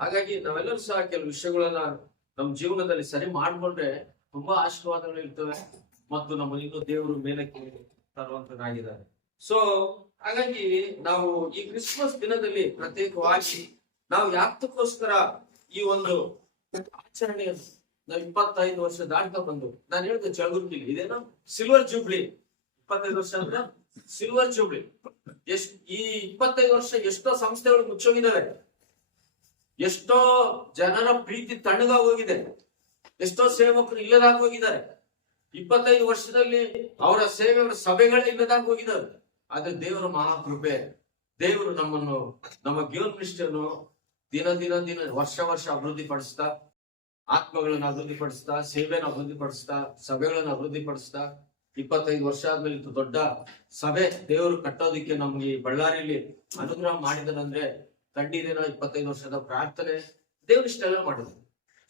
ಹಾಗಾಗಿ ನಾವೆಲ್ಲರೂ ಸಹ ಕೆಲವು ವಿಷಯಗಳನ್ನ ನಮ್ಮ ಜೀವನದಲ್ಲಿ ಸರಿ ಮಾಡ್ಕೊಂಡ್ರೆ ತುಂಬಾ ಆಶೀರ್ವಾದಗಳು ಇರ್ತವೆ ಮತ್ತು ನಮ್ಮನ್ನು ಇನ್ನೂ ದೇವರು ಮೇಲಕ್ಕೆ ತರುವಂತನಾಗಿದ್ದಾರೆ. ಸೊ ಹಾಗಾಗಿ ನಾವು ಈ ಕ್ರಿಸ್ಮಸ್ ದಿನದಲ್ಲಿ ಪ್ರತ್ಯೇಕವಾಗಿ ನಾವು ಯಾತಕ್ಕೋಸ್ಕರ ಈ ಒಂದು ಆಚರಣೆಯನ್ನು ನಾವು 25 ವರ್ಷ ದಾಟ್ತಾ ಬಂದು, ನಾನು ಹೇಳಿದೆ ಚಳಗುರ್ಗಿ ಇದೇನೋ ಸಿಲ್ವರ್ ಜೂಬ್ಲಿ, 25 ವರ್ಷ ಅಂದ್ರೆ ಸಿಲ್ವರ್ ಜೂಬ್ಲಿ. ಈ 25 ವರ್ಷ ಎಷ್ಟೋ ಸಂಸ್ಥೆಗಳು ಮುಚ್ಚೋಗಿದ್ದಾವೆ, ಎಷ್ಟೋ ಜನರ ಪ್ರೀತಿ ತಣ್ಣಗಾಗಿ ಹೋಗಿದೆ, ಎಷ್ಟೋ ಸೇವಕರು ಇಲ್ಲದಾಗ ಹೋಗಿದ್ದಾರೆ. 25 ವರ್ಷದಲ್ಲಿ ಅವರ ಸೇವೆಗಳ ಸಭೆಗಳೇ ಇಲ್ಲದಾಗ ಹೋಗಿದ್ದಾರೆ. ಆದ್ರೆ ದೇವರ ಮಹಾಕೃಪೆ, ದೇವರು ನಮ್ಮನ್ನು, ನಮ್ಮ ಗಿವನ್ ಮಿನಿಸ್ಟ್ರಿಯನ್ನು ದಿನ ದಿನ ದಿನ ವರ್ಷ ವರ್ಷ ಅಭಿವೃದ್ಧಿ ಪಡಿಸ್ತಾ, ಆತ್ಮಗಳನ್ನ ಅಭಿವೃದ್ಧಿ ಪಡಿಸ್ತಾ, ಸೇವೆಯನ್ನು ಅಭಿವೃದ್ಧಿ ಪಡಿಸ್ತಾ, ಸಭೆಗಳನ್ನ ಅಭಿವೃದ್ಧಿ ಪಡಿಸ್ತಾ 25 ವರ್ಷ ಆದ್ಮೇಲೆ ಇದು ದೊಡ್ಡ ಸಭೆ ದೇವರು ಕಟ್ಟೋದಿಕ್ಕೆ ನಮ್ಗೆ ಬಳ್ಳಾರಿಯಲ್ಲಿ ಅನುಗ್ರಹ ಮಾಡಿದನಂದ್ರೆ ಕಂಡಿದೇನೋ 25 ವರ್ಷದ ಪ್ರಾರ್ಥನೆ ದೇವ್ರು ಇಷ್ಟೆಲ್ಲ ಮಾಡಿದ್ರು.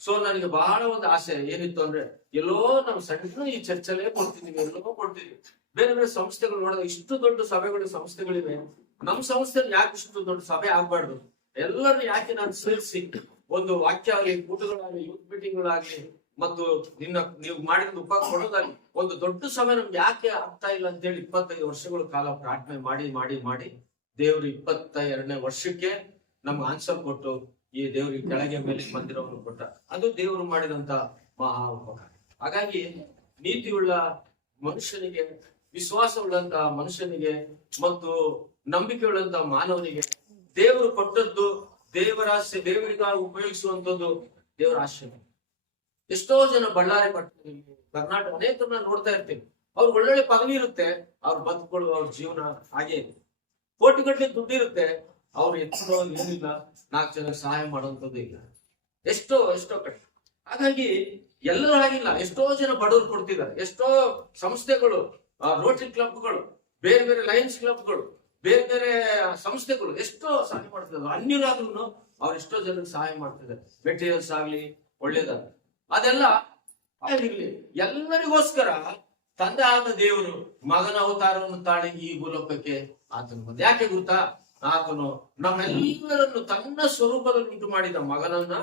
ಸೊ ನನಗೆ ಬಹಳ ಒಂದು ಆಸೆ ಏನಿತ್ತು ಅಂದ್ರೆ, ಎಲ್ಲೋ ನಾವು ಸಣ್ಣ ಈ ಚರ್ಚಲ್ಲೇ ಕೊಡ್ತಿದೀವಿ, ಎಲ್ಲೋ ಕೊಡ್ತಿದ್ವಿ, ಬೇರೆ ಬೇರೆ ಸಂಸ್ಥೆಗಳು ನೋಡಿದ್ರೆ ಇಷ್ಟು ದೊಡ್ಡ ಸಭೆಗಳು ಸಂಸ್ಥೆಗಳಿವೆ, ನಮ್ಮ ಸಂಸ್ಥೆ ಯಾಕೆ ಇಷ್ಟು ದೊಡ್ಡ ಸಭೆ ಆಗ್ಬಾರ್ದು, ಎಲ್ಲರೂ ಯಾಕೆ ನಾನು ಸೇರಿಸಿ ಒಂದು ವಾಕ್ಯ ಆಗಲಿ, ಕೂಟಗಳಾಗಲಿ, ಯೂತ್ ಮೀಟಿಂಗ್ಗಳಾಗ್ಲಿ, ಮತ್ತು ನೀವು ಮಾಡಿದ ಉಪಹಾರ ಕೊಡೋದಾಗ್ಲಿ, ಒಂದು ದೊಡ್ಡ ಸಭೆ ನಮ್ಗೆ ಯಾಕೆ ಆಗ್ತಾ ಇಲ್ಲ ಅಂತ ಹೇಳಿ 25 ವರ್ಷಗಳ ಕಾಲ ಪ್ರಾರ್ಥನೆ ಮಾಡಿ ಮಾಡಿ ಮಾಡಿ ದೇವ್ರು 22ನೇ ವರ್ಷಕ್ಕೆ ನಮ್ಗೆ ಆನ್ಸರ್ ಕೊಟ್ಟು ಈ ದೇವ್ರಿಗೆ ಕೆಳಗೆ ಮೇಲೆ ಮಂದಿರವನ್ನು ಕೊಟ್ಟ. ಅದು ದೇವರು ಮಾಡಿದಂತ ಮಹಾ ಉಪಕಾರ. ಹಾಗಾಗಿ ನೀತಿಯುಳ್ಳ ಮನುಷ್ಯನಿಗೆ, ವಿಶ್ವಾಸವುಳ್ಳಂತ ಮನುಷ್ಯನಿಗೆ ಮತ್ತು ನಂಬಿಕೆ ಉಳ್ಳಂತ ಮಾನವನಿಗೆ ದೇವರು ಕೊಟ್ಟದ್ದು, ದೇವರಿಗಾಗಿ ಉಪಯೋಗಿಸುವಂತದ್ದು ದೇವರ ಆಶ್ರಯ. ಎಷ್ಟೋ ಜನ ಬಳ್ಳಾರಿ ಪಟ್ಟಣದಲ್ಲಿ, ಕರ್ನಾಟಕ ಅನೇಕರನ್ನ ನೋಡ್ತಾ ಇರ್ತೀವಿ, ಅವ್ರು ಒಳ್ಳೊಳ್ಳೆ ಪದವಿ ಇರುತ್ತೆ, ಅವ್ರ ಬದುಕುಗಳು, ಅವ್ರ ಜೀವನ ಹಾಗೆ ಕೋಟಿಗಟ್ಟಲೆ ದುಡ್ಡು ಇರುತ್ತೆ, ಅವ್ರು ಎಷ್ಟೋ ಏನಿಲ್ಲ, 4 ಜನಕ್ಕೆ ಸಹಾಯ ಮಾಡುವಂಥದ್ದು ಇಲ್ಲ, ಎಷ್ಟೋ ಕಷ್ಟ. ಹಾಗಾಗಿ ಎಲ್ಲರೂ ಆಗಿಲ್ಲ, ಎಷ್ಟೋ ಜನ ಬಡವರು ಕೊಡ್ತಿದ್ದಾರೆ, ಎಷ್ಟೋ ಸಂಸ್ಥೆಗಳು, ರೋಟರಿ ಕ್ಲಬ್ಗಳು, ಬೇರೆ ಬೇರೆ ಲಯನ್ಸ್ ಕ್ಲಬ್ಗಳು, ಬೇರೆ ಬೇರೆ ಸಂಸ್ಥೆಗಳು ಎಷ್ಟೋ ಸಹಾಯ ಮಾಡ್ತಿದ್ದಾರೆ. ಅನ್ಯರಾದ್ರೂ ಅವ್ರು ಎಷ್ಟೋ ಜನಕ್ಕೆ ಸಹಾಯ ಮಾಡ್ತಿದ್ದಾರೆ, ಮೆಟೀರಿಯಲ್ಸ್ ಆಗ್ಲಿ, ಒಳ್ಳೇದಾಗ ಅದೆಲ್ಲ ಆಗಿರ್ಲಿ. ಎಲ್ಲರಿಗೋಸ್ಕರ ತಂದೆ ಆದ ದೇವರು ಮಗನ ಅವತಾರವನ್ನು ತಾಳಿ ಈ ಭೂಲೋಕಕ್ಕೆ ಆತನು ಬಂದ. ಯಾಕೆ ಗೊತ್ತಾ? ಆತನು ನಮ್ಮೆಲ್ಲರನ್ನು ತನ್ನ ಸ್ವರೂಪದಲ್ಲಿ ಉಂಟು ಮಾಡಿದ ಮಗನನ್ನ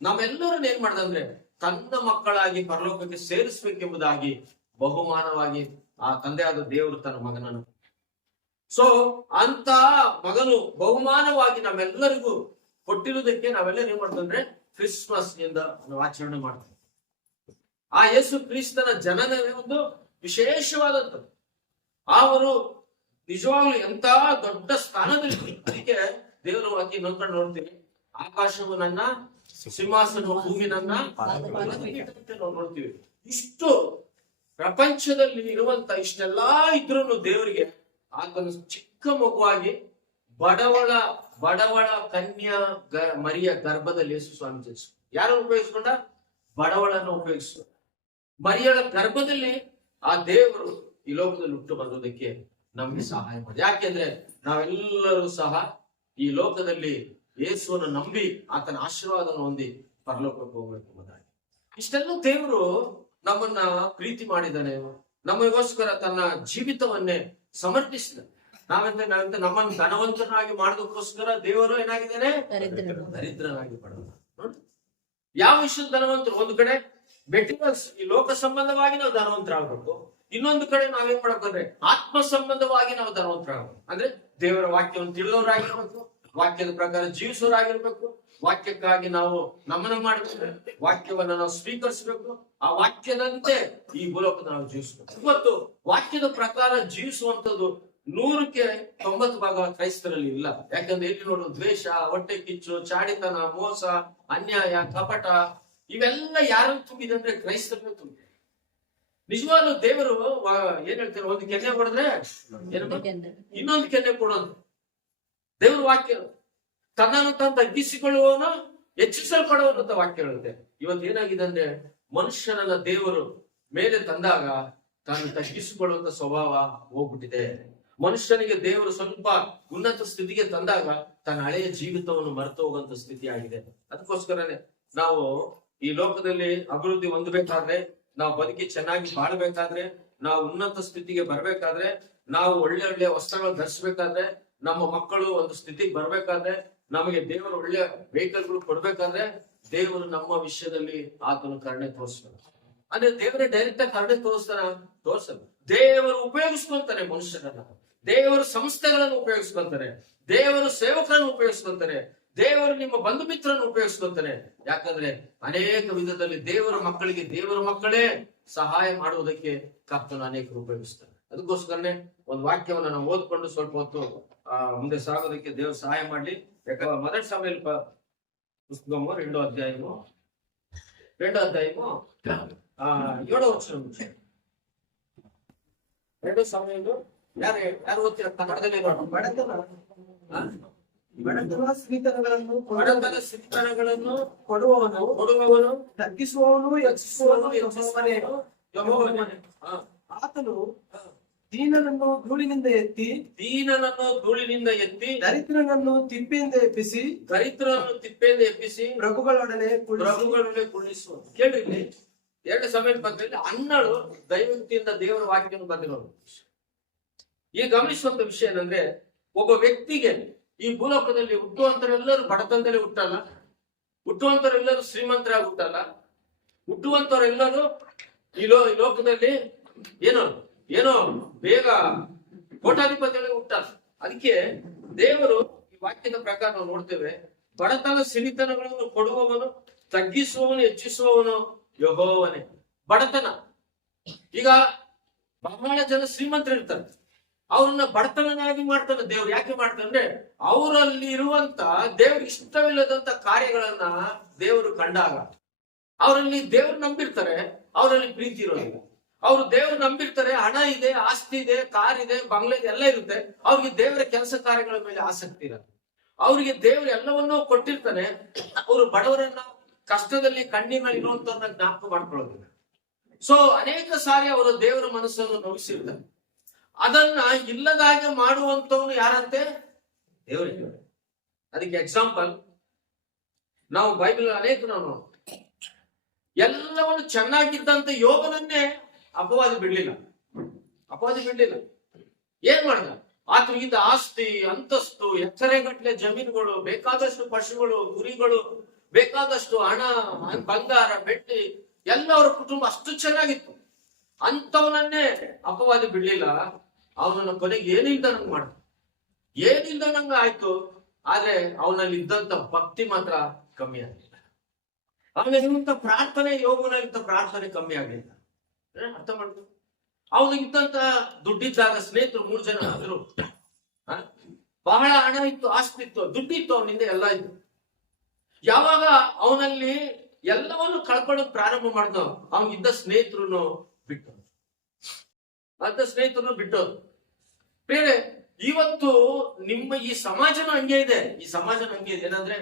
ನಮ್ಮೆಲ್ಲರನ್ನ ಏನ್ ಮಾಡ್ದಂದ್ರೆ ತನ್ನ ಮಕ್ಕಳಾಗಿ ಪರಲೋಕಕ್ಕೆ ಸೇರಿಸ್ಬೇಕೆಂಬುದಾಗಿ ಬಹುಮಾನವಾಗಿ ಆ ತಂದೆ ಆದ ದೇವರು ತನ್ನ ಮಗನನ್ನು. ಸೊ ಅಂತ ಮಗನು ಬಹುಮಾನವಾಗಿ ನಮ್ಮೆಲ್ಲರಿಗೂ ಕೊಟ್ಟಿರುವುದಕ್ಕೆ ನಾವೆಲ್ಲರೂ ಏನ್ ಮಾಡ್ತಂದ್ರೆ ಕ್ರಿಸ್ಮಸ್ ನಿಂದ ನಾವು ಆಚರಣೆ ಮಾಡ್ತೇವೆ. ಆ ಯೇಸು ಕ್ರಿಸ್ತನ ಜನನವೇ ಒಂದು ವಿಶೇಷವಾದಂಥದ್ದು. ಅವರು ನಿಜವಾಗ್ಲೂ ಎಂತ ದೊಡ್ಡ ಸ್ಥಾನದಲ್ಲಿ, ಅದಕ್ಕೆ ದೇವರ ವಾಕ್ಯ ನೋಡ್ಕೊಂಡು ನೋಡ್ತೀವಿ, ಆಕಾಶವು ನನ್ನ ಸಿಂಹಾಸನ, ಭೂಮಿ ನನ್ನ ನಾವು ನೋಡ್ತೀವಿ. ಇಷ್ಟು ಪ್ರಪಂಚದಲ್ಲಿ ಇರುವಂತ ಇಷ್ಟೆಲ್ಲಾ ಇದ್ರೂ ದೇವರಿಗೆ ಆತನು ಚಿಕ್ಕ ಮಗುವಾಗಿ ಬಡವಳ ಕನ್ಯಾ ಮರಿಯ ಗರ್ಭದಲ್ಲಿ ಯೇಸು ಸ್ವಾಮಿ ಜನಿಸು. ಯಾರು ಉಪಯೋಗಿಸ್ಕೊಂಡ? ಬಡವಳನ್ನು ಉಪಯೋಗಿಸುವ ಮರಿಯಳ ಗರ್ಭದಲ್ಲಿ ಆ ದೇವರು ಈ ಲೋಕದಲ್ಲಿ ಹುಟ್ಟು ಬರೋದಕ್ಕೆ ನಮ್ಗೆ ಸಹಾಯ ಮಾಡಿ. ಯಾಕೆಂದ್ರೆ ನಾವೆಲ್ಲರೂ ಸಹ ಈ ಲೋಕದಲ್ಲಿ ಯೇಸುವನ್ನು ನಂಬಿ ಆತನ ಆಶೀರ್ವಾದವನ್ನು ಹೊಂದಿ ಪರಲೋಕಕ್ಕೆ ಹೋಗ್ಬೇಕೆಂಬುದಾಗಿ ಇಷ್ಟೆಲ್ಲ ದೇವರು ನಮ್ಮನ್ನ ಪ್ರೀತಿ ಮಾಡಿದ್ದಾನೆ, ನಮಗೋಸ್ಕರ ತನ್ನ ಜೀವಿತವನ್ನೇ ಸಮರ್ಪಿಸಿದ. ನಾವೆಂತ ನಮ್ಮನ್ನು ಧನವಂತನಾಗಿ ಮಾಡೋದಕ್ಕೋಸ್ಕರ ದೇವರು ಏನಾಗಿದ್ದಾನೆ? ದರಿದ್ರನಾಗಿ ಪಡೆದ. ನೋಡಿ ಯಾವ ವಿಷಯದ ಧನವಂತರು? ಒಂದು ಕಡೆ ಮೆಟೀರಿಯಲ್ಸ್, ಈ ಲೋಕ ಸಂಬಂಧವಾಗಿ ನಾವು ಧನವಂತರಾಗಬೇಕು, ಇನ್ನೊಂದು ಕಡೆ ನಾವೇನ್ ಮಾಡಬೇಕಂದ್ರೆ ಆತ್ಮ ಸಂಬಂಧವಾಗಿ ನಾವು ಧನವಂತರಾಗಬೇಕು. ಅಂದ್ರೆ ದೇವರ ವಾಕ್ಯವನ್ನು ತಿಳಿದವರಾಗಿರ್ಬೇಕು, ವಾಕ್ಯದ ಪ್ರಕಾರ ಜೀವಿಸೋರಾಗಿರ್ಬೇಕು, ವಾಕ್ಯಕ್ಕಾಗಿ ನಾವು ನಮನ ಮಾಡಬೇಕು, ವಾಕ್ಯವನ್ನ ನಾವು ಸ್ವೀಕರಿಸಬೇಕು, ಆ ವಾಕ್ಯದಂತೆ ಈ ಭೂಲೋಕದ ನಾವು ಜೀವಿಸಬೇಕು. ಇವತ್ತು ವಾಕ್ಯದ ಪ್ರಕಾರ ಜೀವಿಸುವಂತದ್ದು 100ಕ್ಕೆ 90 ಭಾಗ ಕ್ರೈಸ್ತರಲ್ಲಿ ಇಲ್ಲ. ಯಾಕಂದ್ರೆ ಎಲ್ಲಿ ನೋಡು ದ್ವೇಷ, ಹೊಟ್ಟೆ ಕಿಚ್ಚು, ಚಾಡಿತನ, ಮೋಸ, ಅನ್ಯಾಯ, ಕಪಟ ಇವೆಲ್ಲ ಯಾರನ್ನು ತುಂಬಿದೆ ಅಂದ್ರೆ ಕ್ರೈಸ್ತರನ್ನು ತುಂಬಿದೆ. ನಿಜವಾಗ್ಲೂ ದೇವರು ಏನ್ ಹೇಳ್ತಾರೆ? ಒಂದು ಕೆನ್ನೆ ಕೊಡಿದ್ರೆ ಇನ್ನೊಂದು ಕೆನ್ನೆ ಕೊಡೋದು ದೇವ್ರ ವಾಕ್ಯ. ತನ್ನನ್ನು ತಾನು ತಗ್ಗಿಸಿಕೊಳ್ಳುವವನು ಹೆಚ್ಚಿಸಲ್ಪಡುವನು ಅಂತ ವಾಕ್ಯ ಹೇಳುತ್ತೆ. ಇವತ್ತು ಏನಾಗಿದೆ ಅಂದ್ರೆ ಮನುಷ್ಯನನ್ನ ದೇವರು ಮೇಲೆ ತಂದಾಗ ತಾನು ತಗ್ಗಿಸಿಕೊಳ್ಳುವಂತ ಸ್ವಭಾವ ಹೋಗ್ಬಿಟ್ಟಿದೆ. ಮನುಷ್ಯನಿಗೆ ದೇವರು ಸ್ವಲ್ಪ ಉನ್ನತ ಸ್ಥಿತಿಗೆ ತಂದಾಗ ತನ್ನ ಹಳೆಯ ಜೀವಿತವನ್ನು ಮರೆತು ಹೋಗುವಂತ ಸ್ಥಿತಿ ಆಗಿದೆ. ಅದಕ್ಕೋಸ್ಕರನೇ ನಾವು ಈ ಲೋಕದಲ್ಲಿ ಅಭಿವೃದ್ಧಿ ಹೊಂದಬೇಕಾದ್ರೆ, ನಾವು ಬದುಕಿ ಚೆನ್ನಾಗಿ ಬಾಳ್ಬೇಕಾದ್ರೆ, ನಾವು ಉನ್ನತ ಸ್ಥಿತಿಗೆ ಬರ್ಬೇಕಾದ್ರೆ, ನಾವು ಒಳ್ಳೆ ಒಳ್ಳೆ ವಸ್ತ್ರಗಳು ಧರಿಸಬೇಕಾದ್ರೆ, ನಮ್ಮ ಮಕ್ಕಳು ಒಂದು ಸ್ಥಿತಿಗೆ ಬರ್ಬೇಕಾದ್ರೆ, ನಮಗೆ ದೇವರು ಒಳ್ಳೆ ವೆಹಿಕಲ್ಗಳು ಕೊಡ್ಬೇಕಾದ್ರೆ ದೇವರು ನಮ್ಮ ವಿಷಯದಲ್ಲಿ ಆತನು ಕರುಣೆ ತೋರಿಸ್ತಾನೆ. ಅಂದ್ರೆ ದೇವರೇ ಡೈರೆಕ್ಟ್ ಆಗಿ ಕರುಣೆ ತೋರಿಸಲ್ಲ. ದೇವರು ಉಪಯೋಗಿಸ್ಕೊಂತಾನೆ ಮನುಷ್ಯರನ್ನ, ದೇವರು ಸಂಸ್ಥೆಗಳನ್ನು ಉಪಯೋಗಿಸ್ಕೊಂತಾನೆ, ದೇವರು ಸೇವಕರನ್ನು ಉಪಯೋಗಿಸ್ಕೊಂತಾನೆ, ದೇವರು ನಿಮ್ಮ ಬಂಧು ಮಿತ್ರರನ್ನು ಉಪಯೋಗಿಸ್ಕೊಂತಾನೆ. ಯಾಕಂದ್ರೆ ಅನೇಕ ವಿಧದಲ್ಲಿ ದೇವರ ಮಕ್ಕಳೇ ಸಹಾಯ ಮಾಡುವುದಕ್ಕೆ ಕರ್ತನು ಅನೇಕರು ಉಪಯೋಗಿಸ್ತಾರೆ. ಅದಕ್ಕೋಸ್ಕರನೇ ಒಂದು ವಾಕ್ಯವನ್ನ ನಾವು ಓದ್ಕೊಂಡು ಸ್ವಲ್ಪ ಹೊತ್ತು ಮುಂದೆ ಸಾಗೋದಕ್ಕೆ ದೇವರು ಸಹಾಯ ಮಾಡ್ಲಿ. ಯಾಕಂದ್ರೆ ಮೊದಲ ಸಮಯಲ್ ಪುಸ್ತಕము 2వ అధ్యాయము 7వ వచనం. 2 ಸಮಯలు ಯಾರು ಓದ್ತೀರ ಕನ್ನಡದಲ್ಲಿ? ಬಡತನ ಸ್ಥಿತಿಗಳನ್ನು ಕೊಡುವವನು ತಗ್ಗಿಸುವವನು ಹೆಚ್ಚಿಸುವವನು ಯೆಹೋವನೇ. ಆತನು ದೀನನನ್ನು ಧೂಳಿನಿಂದ ಎತ್ತಿ ದರಿದ್ರನನ್ನು ತಿಪ್ಪೆಯಿಂದ ಎಬ್ಬಿಸಿ ಪ್ರಭುಗಳೊಡನೆ ಕುಳ್ಳಿಸುವ. ಕೇಳ್ರಿ, 2 ಸಮಯದ ಪಕ್ಕದಲ್ಲಿ ಹನ್ನೆರಡು ದೈವಕ್ತಿಯಿಂದ ದೇವರ ವಾಕ್ಯವನ್ನು ಬಂದಿರೋದು. ಈ ಗಮನಿಸುವಂತ ವಿಷಯ ಏನಂದ್ರೆ, ಒಬ್ಬ ವ್ಯಕ್ತಿಗೆ ಈ ಭೂಲೋಕದಲ್ಲಿ ಹುಟ್ಟುವಂತರೆಲ್ಲರೂ ಬಡತನದಲ್ಲಿ ಹುಟ್ಟಲ್ಲ, ಹುಟ್ಟುವಂತರೆಲ್ಲರೂ ಶ್ರೀಮಂತರಾಗಿ ಹುಟ್ಟಲ್ಲ, ಹುಟ್ಟುವಂತವರೆಲ್ಲರೂ ಈ ಲೋಕದಲ್ಲಿ ಏನೋ ಬೇಗ ಕೋಟಾಧಿಪತಿಗಳಿಗೆ ಹುಟ್ಟಲ್ಲ. ಅದಕ್ಕೆ ದೇವರು ಈ ವಾಕ್ಯದ ಪ್ರಕಾರ ನಾವು ನೋಡ್ತೇವೆ, ಬಡತನ ಸಿರಿತನಗಳನ್ನು ಕೊಡುವವನು, ತಗ್ಗಿಸುವವನು, ಹೆಚ್ಚಿಸುವವನು ಯೆಹೋವನೇ. ಬಡತನ, ಈಗ ಬಹಳ ಜನ ಶ್ರೀಮಂತರು ಇರ್ತಾರೆ, ಅವ್ರನ್ನ ಬಡತನನಾಗಿ ಮಾಡ್ತಾನೆ ದೇವ್ರು. ಯಾಕೆ ಮಾಡ್ತಾನೆ ಅಂದ್ರೆ, ಅವರಲ್ಲಿ ಇರುವಂತ ದೇವ್ರಿಗೆ ಇಷ್ಟವಿಲ್ಲದಂತ ಕಾರ್ಯಗಳನ್ನ ದೇವರು ಕಂಡಾಗ, ಅವರಲ್ಲಿ ದೇವ್ರು ನಂಬಿರ್ತಾರೆ, ಅವರಲ್ಲಿ ಪ್ರೀತಿ ಇರೋದಿಲ್ಲ. ಅವರು ದೇವ್ರು ನಂಬಿರ್ತಾರೆ, ಹಣ ಇದೆ, ಆಸ್ತಿ ಇದೆ, ಕಾರ್ ಇದೆ, ಬಂಗ್ಲೆ ಇದೆ, ಎಲ್ಲ ಇರುತ್ತೆ, ಅವ್ರಿಗೆ ದೇವರ ಕೆಲಸ ಕಾರ್ಯಗಳ ಮೇಲೆ ಆಸಕ್ತಿ ಇರಲ್ಲ. ಅವ್ರಿಗೆ ದೇವ್ರು ಎಲ್ಲವನ್ನೂ ಕೊಟ್ಟಿರ್ತಾನೆ, ಅವರು ಬಡವರನ್ನ, ಕಷ್ಟದಲ್ಲಿ ಕಣ್ಣೀರಲ್ಲಿ ಇರುವಂತವ್ರನ್ನ ಜ್ಞಾಪಕ ಮಾಡ್ಕೊಳ್ಳೋದಿಲ್ಲ. ಸೊ ಅನೇಕ ಸಾರಿ ಅವರು ದೇವರ ಮನಸ್ಸನ್ನು ನೋಯಿಸಿರ್ತಾರೆ. ಅದನ್ನ ಇಲ್ಲದಾಗೆ ಮಾಡುವಂತವನು ಯಾರಂತೆ? ದೇವರಿಗೆ. ಅದಕ್ಕೆ ಎಕ್ಸಾಂಪಲ್ ನಾವು ಬೈಬಲ್ ಅನೇಕ ನಾವು ಎಲ್ಲವನ್ನು ಚೆನ್ನಾಗಿದ್ದಂತ ಯೋಗನನ್ನೇ ಅಪವಾದಿ ಬಿಡ್ಲಿಲ್ಲ. ಏನ್ ಮಾಡ್ದ? ಆತನಿಗಿದ್ದ ಆಸ್ತಿ, ಅಂತಸ್ತು, ಎಕರೆಗಟ್ಟಲೆ ಜಮೀನುಗಳು, ಬೇಕಾದಷ್ಟು ಪಶುಗಳು, ಕುರಿಗಳು, ಬೇಕಾದಷ್ಟು ಹಣ, ಬಂಗಾರ, ಬೆಟ್ಟಿ, ಎಲ್ಲ ಅವರ ಕುಟುಂಬ ಅಷ್ಟು ಚೆನ್ನಾಗಿತ್ತು. ಅಂತವನನ್ನೇ ಅಪವಾದಿ ಬಿಡ್ಲಿಲ್ಲ. ಅವನನ್ನ ಕೊನೆಗೆ ಏನಿಲ್ದಂಗ್ ಮಾಡ, ಏನಿಲ್ದಂಗ ಆಯ್ತು. ಆದ್ರೆ ಅವನಲ್ಲಿ ಇದ್ದಂತ ಭಕ್ತಿ ಮಾತ್ರ ಕಮ್ಮಿ ಆಗಲಿಲ್ಲ. ಅವನಿಗಿಂತ ಪ್ರಾರ್ಥನೆ, ಯೋಗನಲ್ಲಿದ್ದ ಪ್ರಾರ್ಥನೆ ಕಮ್ಮಿ ಆಗಲಿಲ್ಲ. ಅರ್ಥ ಮಾಡ್ಕೊ. ಅವನಿಗಿದ್ದಂತ ದುಡ್ಡಿದ್ದಾಗ ಸ್ನೇಹಿತರು 3 ಜನ ಆದ್ರು, ಬಹಳ ಹಣ ಇತ್ತು, ಆಸ್ತಿ ಇತ್ತು, ದುಡ್ಡಿತ್ತು, ಅವನಿಂದ ಎಲ್ಲ ಇತ್ತು. ಯಾವಾಗ ಅವನಲ್ಲಿ ಎಲ್ಲವನ್ನು ಕಳ್ಕೊಳ್ಳೋಕ್ ಪ್ರಾರಂಭ ಮಾಡ್ದ, ಅವನಿಗಿದ್ದ ಸ್ನೇಹಿತರು ಬಿಟ್ಟೋದು. ಬೇರೆ ಇವತ್ತು ನಿಮ್ಮ ಈ ಸಮಾಜನ ಹಂಗೆ ಇದೆ. ಏನಂದ್ರೆ,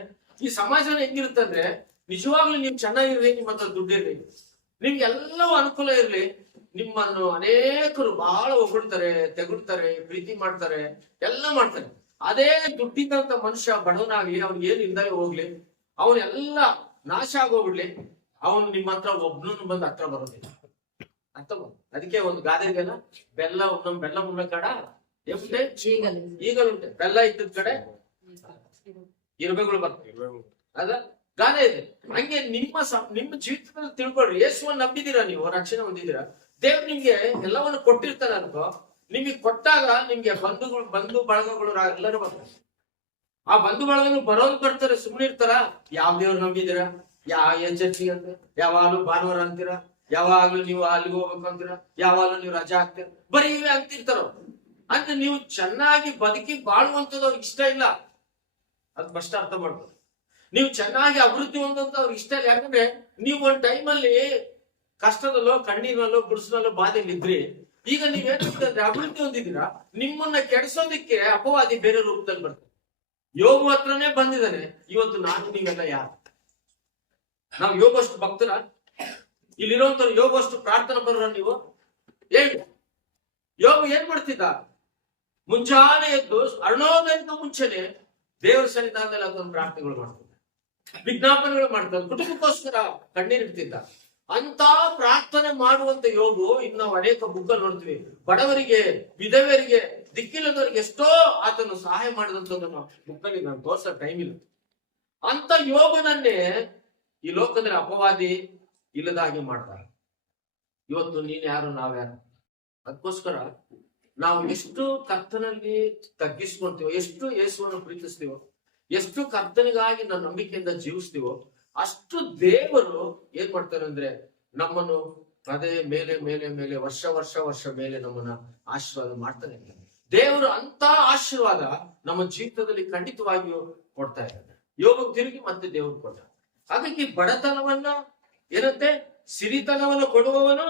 ಈ ಸಮಾಜನ ಹೆಂಗಿರುತ್ತಂದ್ರೆ, ನಿಜವಾಗ್ಲೂ ನೀವು ಚೆನ್ನಾಗಿರ್ಲಿ, ನಿಮ್ಮ ಹತ್ರ ದುಡ್ಡಿರ್ಲಿ, ನಿಮ್ಗೆಲ್ಲವೂ ಅನುಕೂಲ ಇರ್ಲಿ, ನಿಮ್ಮನ್ನು ಅನೇಕರು ಬಹಳ ಹೊಗಳ್ತಾರೆ, ತೆಗಳ್ತಾರೆ, ಪ್ರೀತಿ ಮಾಡ್ತಾರೆ, ಎಲ್ಲ ಮಾಡ್ತಾರೆ. ಅದೇ ದುಡ್ಡಿದ್ದಂತ ಮನುಷ್ಯ ಬಡವನಾಗ್ಲಿ, ಅವ್ನಿಗೆ ಏನು ಇಲ್ದಾಗ ಹೋಗ್ಲಿ, ಅವನೆಲ್ಲ ನಾಶ ಆಗೋಗ್ಬಿಡ್ಲಿ, ಅವನು ನಿಮ್ಮ ಹತ್ರ ಒಬ್ನನ್ನು ಬಂದು ಹತ್ರ ಬರೋದಿಲ್ಲ. ಅದಕ್ಕೆ ಒಂದು ಗಾದೆ ಇದೆಯಲ್ಲ, ಬೆಲ್ಲ ಮುನ್ನ ಕಡ ಎಷ್ಟೇ ಈಗಲುಂಟೆ, ಬೆಲ್ಲ ಇದ್ದದ ಕಡೆ ಇರುವೆಗಳು ಬರ್ತವೆ. ಅದ ಗಾದೆ ಇದೆ. ಹಂಗೆ ನಿಮ್ಮ ಜೀವಿತದಲ್ಲಿ ತಿಳ್ಕೊಳ್ರಿ, ಯೇಸುವನ್ನು ನಂಬಿದೀರಾ, ನೀವು ರಕ್ಷಣೆ ಹೊಂದಿದ್ದೀರಾ, ದೇವ್ರು ನಿಮ್ಗೆ ಎಲ್ಲವನ್ನು ಕೊಟ್ಟಿರ್ತಾನೆ ಅನ್ಕೋ. ನಿಮಗೆ ಕೊಟ್ಟಾಗ ನಿಮ್ಗೆ ಬಂಧು ಬಳಗಗಳು ಎಲ್ಲರೂ ಬರ್ತಾರೆ. ಆ ಬಂಧು ಬಳಗಗಳು ಬರ್ತಾರೆ, ಸುಮ್ಮನೆ ಇರ್ತಾರ? ಯಾವ ದೇವ್ರು ನಂಬಿದ್ದೀರಾ, ಯಾವ ಚರ್ಚಿಗೆ ಅಂತ, ಯಾವಾಗ್ಲೂ ಭಾನುವಾರ ಅಂತೀರಾ, ಯಾವಾಗ್ಲೂ ನೀವು ಅಲ್ಲಿಗೆ ಹೋಗ್ಬೇಕು ಅಂತೀರಾ, ಯಾವಾಗ್ಲೂ ನೀವು ರಜಾ ಹಾಕ್ತೀರ, ಬರೀ ಇವೆ ಅಂತಿರ್ತಾರ. ಅಂದ್ರೆ ನೀವು ಚೆನ್ನಾಗಿ ಬದುಕಿ ಬಾಳುವಂಥದ್ದು ಅವ್ರಿಗೆ ಇಷ್ಟ ಇಲ್ಲ. ಅದು ಫಸ್ಟ್ ಅರ್ಥ ಮಾಡ್ತಾರೆ. ನೀವು ಚೆನ್ನಾಗಿ ಅಭಿವೃದ್ಧಿ ಹೊಂದಂತ ಅವ್ರಿಗೆ ಇಷ್ಟ ಇಲ್ಲ. ಯಾಕಂದ್ರೆ ನೀವು ಒಂದ್ ಟೈಮಲ್ಲಿ ಕಷ್ಟದಲ್ಲೋ, ಕಣ್ಣೀರಲ್ಲೋ, ಗುಡಿಸಲೋ, ಬಾಧೆಯಲ್ಲಿ ಇದ್ರಿ. ಈಗ ನೀವೇನಂತಂದ್ರೆ ಅಭಿವೃದ್ಧಿ ಹೊಂದಿದ್ದೀರಾ, ನಿಮ್ಮನ್ನ ಕೆಡಿಸೋದಿಕ್ಕೆ ಅಪವಾದಿ ಬೇರೆ ರೂಪದಲ್ಲಿ ಬರ್ತಾರೆ. ಯೋಗ ಹತ್ರನೇ ಬಂದಿದ್ದಾನೆ. ಇವತ್ತು ನೀವೆಲ್ಲ ಯಾರು? ನಾವು ಯೋಗಷ್ಟು ಭಕ್ತರ? ಇಲ್ಲಿರುವಂತ ಯೋಗಷ್ಟು ಪ್ರಾರ್ಥನಾ ಬರೋರ ನೀವು? ಹೇಳಿ. ಯೋಗ ಏನ್ ಮಾಡ್ತಿದ್ದ? ಮುಂಜಾನೆ ಎದ್ದು ಅರುಣೋದಯದ ಮುಂಚೆನೆ ದೇವರ ಸನ್ನಿಧಾನದಲ್ಲಿ ಅದೊಂದು ಪ್ರಾರ್ಥನೆಗಳು ಮಾಡ್ತಿದ್ದ, ವಿಜ್ಞಾಪನೆಗಳು ಮಾಡ್ತಿದ್ದ, ಕುಟುಂಬಕ್ಕೋಸ್ಕರ ಕಣ್ಣೀರಿಡ್ತಿದ್ದ. ಅಂತ ಪ್ರಾರ್ಥನೆ ಮಾಡುವಂತ ಯೋಗು ಇನ್ನು ನಾವು ಅನೇಕ ಬುಕ್ಕಲ್ಲಿ ನೋಡ್ತೀವಿ. ಬಡವರಿಗೆ, ವಿಧವೆಯರಿಗೆ, ದಿಕ್ಕಿಲ್ಲದವರಿಗೆ ಎಷ್ಟೋ ಆತನು ಸಹಾಯ ಮಾಡಿದಂಥದ್ದನ್ನು ಬುಕ್ಕಲ್ಲಿ ನಾನು ತೋರ್ಸೋ ಟೈಮ್ ಇಲ್ಲ. ಅಂತ ಯೋಗನನ್ನೇ ಈ ಲೋಕದಲ್ಲಿ ಅಪವಾದಿ ಇಲ್ಲದ ಹಾಗೆ ಮಾಡ್ತಾರೆ. ಇವತ್ತು ನೀನ್ ಯಾರು, ನಾವ್ಯಾರು? ಅದಕ್ಕೋಸ್ಕರ ನಾವು ಎಷ್ಟು ಕರ್ತನಲ್ಲಿ ತಗ್ಗಿಸ್ಕೊಂತೀವೋ, ಎಷ್ಟು ಯೇಸುವನ್ನು ಪ್ರೀತಿಸ್ತೀವೋ, ಎಷ್ಟು ಕರ್ತನಿಗಾಗಿ ನಾವು ನಂಬಿಕೆಯಿಂದ ಜೀವಿಸ್ತೀವೋ, ಅಷ್ಟು ದೇವರು ಏನ್ ಮಾಡ್ತಾರೆ ಅಂದ್ರೆ ನಮ್ಮನ್ನು ಅದೇ ಮೇಲೆ ಮೇಲೆ ಮೇಲೆ ವರ್ಷ ವರ್ಷ ವರ್ಷ ಮೇಲೆ ನಮ್ಮನ್ನ ಆಶೀರ್ವಾದ ಮಾಡ್ತಾನೆ. ದೇವರು ಅಂತ ಆಶೀರ್ವಾದ ನಮ್ಮ ಜೀವಿತದಲ್ಲಿ ಖಂಡಿತವಾಗಿಯೂ ಕೊಡ್ತಾ ಇದ್ದಾರೆ. ಯೋಗ ತಿರುಗಿ ಮತ್ತೆ ದೇವರು ಕೊಟ್ಟ. ಹಾಗಾಗಿ ಬಡತನವನ್ನ ಏನಂತೆ, ಸಿರಿತನವನ್ನು ಕೊಡುವವನು,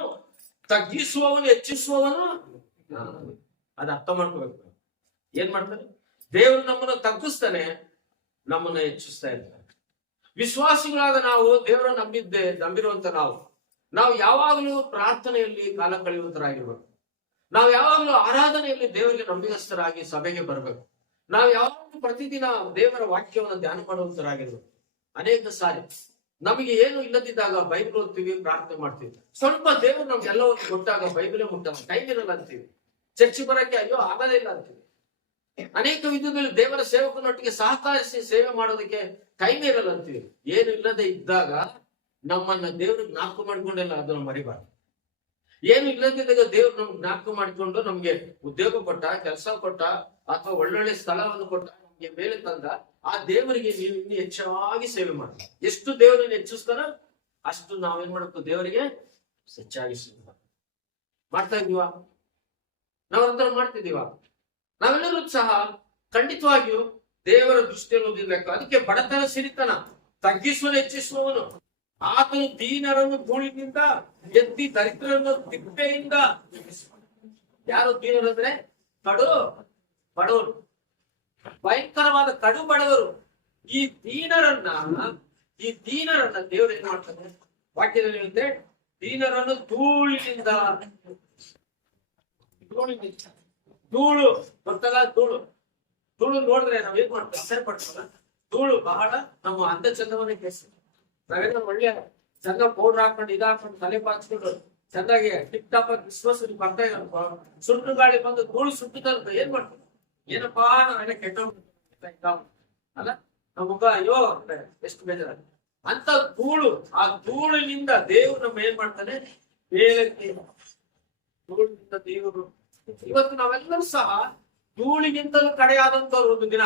ತಗ್ಗಿಸುವವನು, ಹೆಚ್ಚಿಸುವವನು. ಅದ ಅರ್ಥ ಮಾಡ್ಕೋಬೇಕು. ಏನ್ ಮಾಡ್ತಾನೆ ದೇವರು? ನಮ್ಮನ್ನು ತಗ್ಗಿಸ್ತಾನೆ, ನಮ್ಮನ್ನ ಹೆಚ್ಚಿಸ್ತಾ ಇರ್ತಾನೆ. ವಿಶ್ವಾಸಿಗಳಾದ ನಾವು, ದೇವರ ನಂಬಿರುವಂತ ನಾವು ಯಾವಾಗಲೂ ಪ್ರಾರ್ಥನೆಯಲ್ಲಿ ಕಾಲ ಕಳೆಯುವಂತರಾಗಿರ್ಬೇಕು. ನಾವು ಯಾವಾಗಲೂ ಆರಾಧನೆಯಲ್ಲಿ ದೇವರಿಗೆ ನಂಬಿಕಸ್ಥರಾಗಿ ಸಭೆಗೆ ಬರಬೇಕು. ನಾವು ಯಾವಾಗಲೂ ಪ್ರತಿದಿನ ದೇವರ ವಾಕ್ಯವನ್ನು ಧ್ಯಾನ ಮಾಡುವಂತರಾಗಿರ್ಬೇಕು. ಅನೇಕ ಸಾರಿ ನಮಗೆ ಏನು ಇಲ್ಲದಿದ್ದಾಗ ಬೈಬಲ್ ಓದ್ತೀವಿ, ಪ್ರಾರ್ಥನೆ ಮಾಡ್ತೀವಿ. ಸ್ವಲ್ಪ ದೇವರು ನಮ್ಗೆಲ್ಲವನ್ನು ಕೊಟ್ಟಾಗ ಬೈಬಲೇ ಮುಟ್ಟಾಗ ಟೈಮ್ ಇರಲ್ಲ ಅಂತೀವಿ. ಚರ್ಚೆ ಬರಕ್ಕೆ ಅಯ್ಯೋ ಆಗದೇ ಇಲ್ಲ ಅಂತೀವಿ. ಅನೇಕ ವಿಧದಲ್ಲಿ ದೇವರ ಸೇವಕನೊಟ್ಟಿಗೆ ಸಹಕರಿಸಿ ಸೇವೆ ಮಾಡೋದಕ್ಕೆ ಟೈಮ್ ಇರಲ್ಲ ಅಂತೀವಿ. ಏನು ಇಲ್ಲದೆ ಇದ್ದಾಗ ನಮ್ಮನ್ನ ದೇವ್ರು ಜ್ಞಾಪಕ ಮಾಡ್ಕೊಂಡೆಲ್ಲ ಅದನ್ನು ಮರಿಬಾರ್ದು. ಏನು ಇಲ್ಲದಿದ್ದಾಗ ದೇವ್ರು ನಮ್ಗೆ ಜ್ಞಾಪಕ ಮಾಡಿಕೊಂಡು ನಮ್ಗೆ ಉದ್ಯೋಗ ಕೊಟ್ಟ, ಕೆಲಸ ಕೊಟ್ಟ, ಅಥವಾ ಒಳ್ಳೊಳ್ಳೆ ಸ್ಥಳವನ್ನು ಕೊಟ್ಟ, ನಮ್ಗೆ ಮೇಲೆ ತಂದ ಆ ದೇವರಿಗೆ ನೀವು ಇನ್ನು ಹೆಚ್ಚಾಗಿ ಸೇವೆ ಮಾಡಿ. ಎಷ್ಟು ದೇವರನ್ನು ಹೆಚ್ಚಿಸ್ತಾನ ಅಷ್ಟು ನಾವೇನ್ ಮಾಡಬೇಕು, ದೇವರಿಗೆ ಹೆಚ್ಚಾಗಿ ಸೇವೆ ಮಾಡ್ತಾ ಇದೀವ. ನಾವಂತರ ಮಾಡ್ತಿದೀವ. ನಾವೆಲ್ಲರೂ ಸಹ ಖಂಡಿತವಾಗಿಯೂ ದೇವರ ದೃಷ್ಟಿಯಲ್ಲಿ ಓದಿರ್ಬೇಕು. ಅದಕ್ಕೆ ಬಡತನ, ಸಿರಿತನ, ತಗ್ಗಿಸುವನು, ಹೆಚ್ಚಿಸುವವನು. ಆತನು ದೀನರನ್ನು ಧೂಳಿನಿಂದ ಎತ್ತಿ, ದರಿದ್ರರನ್ನು ತಿಪ್ಪೆಯಿಂದ. ಯಾರು ದೀನರು ಅಂದ್ರೆ ಬಡವರು, ಭಯಂಕರವಾದ ಕಡು ಬಡವರು. ಈ ದೀನರನ್ನ ದೇವರು ಏನ್ ಮಾಡ್ತಾರೆ? ವಾಕ್ಯದಲ್ಲಿ ಹೇಳುತ್ತೆ, ದೀನರನ್ನು ಧೂಳಿನಿಂದ. ಧೂಳು ಗೊತ್ತಲ್ಲ, ಧೂಳು ನೋಡಿದ್ರೆ ನಾವ್ ಏನ್ ಮಾಡ್ತೀವಿ? ಅಸರ್ ಪಡ್ತೀವಲ್ಲ. ಧೂಳು ಬಹಳ ನಮ್ಮ ಅಂದ ಚಂದವನ್ನೇ ಕೇಳಿಸ್ತೀವಿ. ನಾವೇನೋ ಒಳ್ಳೆ ಚಂದ ಪೌಡರ್ ಹಾಕೊಂಡು ಇದಾಕೊಂಡು ತಲೆ ಬಾಚ್ಕೊಂಡು ಚೆನ್ನಾಗಿ ಟಿಪ್ ಟಾಪ್ ಆಗಿ ಕ್ರಿಸ್ಮಸ್ ಬರ್ತಾ ಇರಪ್ಪ, ಸುಟ್ಟು ಗಾಳಿ ಬಂದು ಧೂಳು ಸುಟ್ಟುತ್ತ ಏನ್ ಮಾಡ್ತೀವಿ? ಏನಪ್ಪಾ ನಾವೆಲ್ಲ ಕೆಟ್ಟ ಅಲ್ಲ, ನಮ್ಮ ಮುಖ ಅಯ್ಯೋ ಎಷ್ಟು ಬೇಜಾರ ಅಂತ ಧೂಳು. ಆ ಧೂಳಿನಿಂದ ದೇವ್ರು ನಮ್ಮ ಏನ್ ಮಾಡ್ತಾನೆ? ಮೇಲಕ್ಕೆ. ಧೂಳಿನಿಂದ ದೇವರು. ಇವತ್ತು ನಾವೆಲ್ಲರೂ ಸಹ ಧೂಳಿಗಿಂತಲೂ ಕಡೆಯಾದಂತವ್ರು. ಒಂದು ದಿನ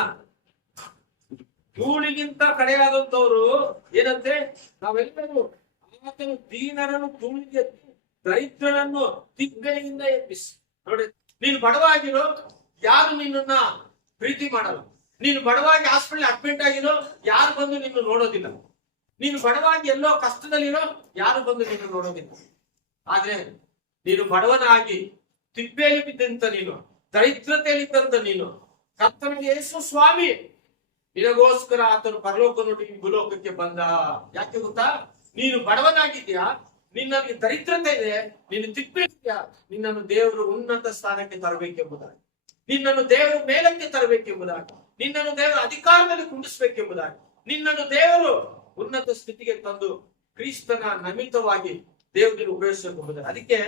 ಧೂಳಿಗಿಂತ ಕಡೆಯಾದಂತವ್ರು ಏನಂತೆ? ನಾವೆಲ್ಲರೂ ಆತನು ದೀನರನ್ನು ಧೂಳಿಗೆ ಎತ್ತಿ, ದರಿದ್ರನನ್ನು ತಿಪ್ಪೆಯಿಂದ ಎಬ್ಬಿಸಿ. ನೋಡಿ, ನೀನು ಬಡವಾಗಿರೋ, ಯಾರು ನಿನ್ನನ್ನ ಪ್ರೀತಿ ಮಾಡಲ್ಲ. ನೀನು ಬಡವಾಗಿ ಹಾಸ್ಪಿಟಲ್ ಅಡ್ಮಿಟ್ ಆಗಿರೋ, ಯಾರು ಬಂದು ನಿನ್ನ ನೋಡೋದಿಲ್ಲ. ನೀನು ಬಡವಾಗಿ ಎಲ್ಲೋ ಕಷ್ಟದಲ್ಲಿರೋ, ಯಾರು ಬಂದು ನಿನ್ನ ನೋಡೋದಿಲ್ಲ. ಆದ್ರೆ ನೀನು ಬಡವನಾಗಿ ತಿಪ್ಪೆಯಲ್ಲಿ ಬಿದ್ದಂತ ನೀನು, ದರಿದ್ರತೆಯಲ್ಲಿದ್ದಂತ ನೀನು, ಕರ್ತನಿಗೆ ಯೇಸು ಸ್ವಾಮಿ ನಿನಗೋಸ್ಕರ ಆತನು ಪರಲೋಕ ನೋಡಿ ಭೂಲೋಕಕ್ಕೆ ಬಂದ. ಯಾಕೆ ಗೊತ್ತಾ? ನೀನು ಬಡವನಾಗಿದ್ಯಾ, ನಿನ್ನಲ್ಲಿ ದರಿದ್ರತೆ ಇದೆ, ನೀನು ತಿಪ್ಪೆ ಇದೆಯಾ, ನಿನ್ನನ್ನು ದೇವರು ಉನ್ನತ ಸ್ಥಾನಕ್ಕೆ ತರಬೇಕೆಂಬುದಾಗಿ, ನಿನ್ನನ್ನು ದೇವರು ಮೇಲಕ್ಕೆ ತರಬೇಕೆಂಬುದಾಗಿ, ನಿನ್ನನ್ನು ದೇವರು ಅಧಿಕಾರದಲ್ಲಿ ಕುಂಡಿಸ್ಬೇಕೆಂಬುದಾಗಿ, ನಿನ್ನನ್ನು ದೇವರು ಉನ್ನತ ಸ್ಥಿತಿಗೆ ತಂದು ಕ್ರಿಸ್ತನ ನಮಿತವಾಗಿ ದೇವರಿಗೆ ಉಪಯೋಗಿಸಬೇಕೆಂಬುದಾಗಿ. ಅದಕ್ಕೆ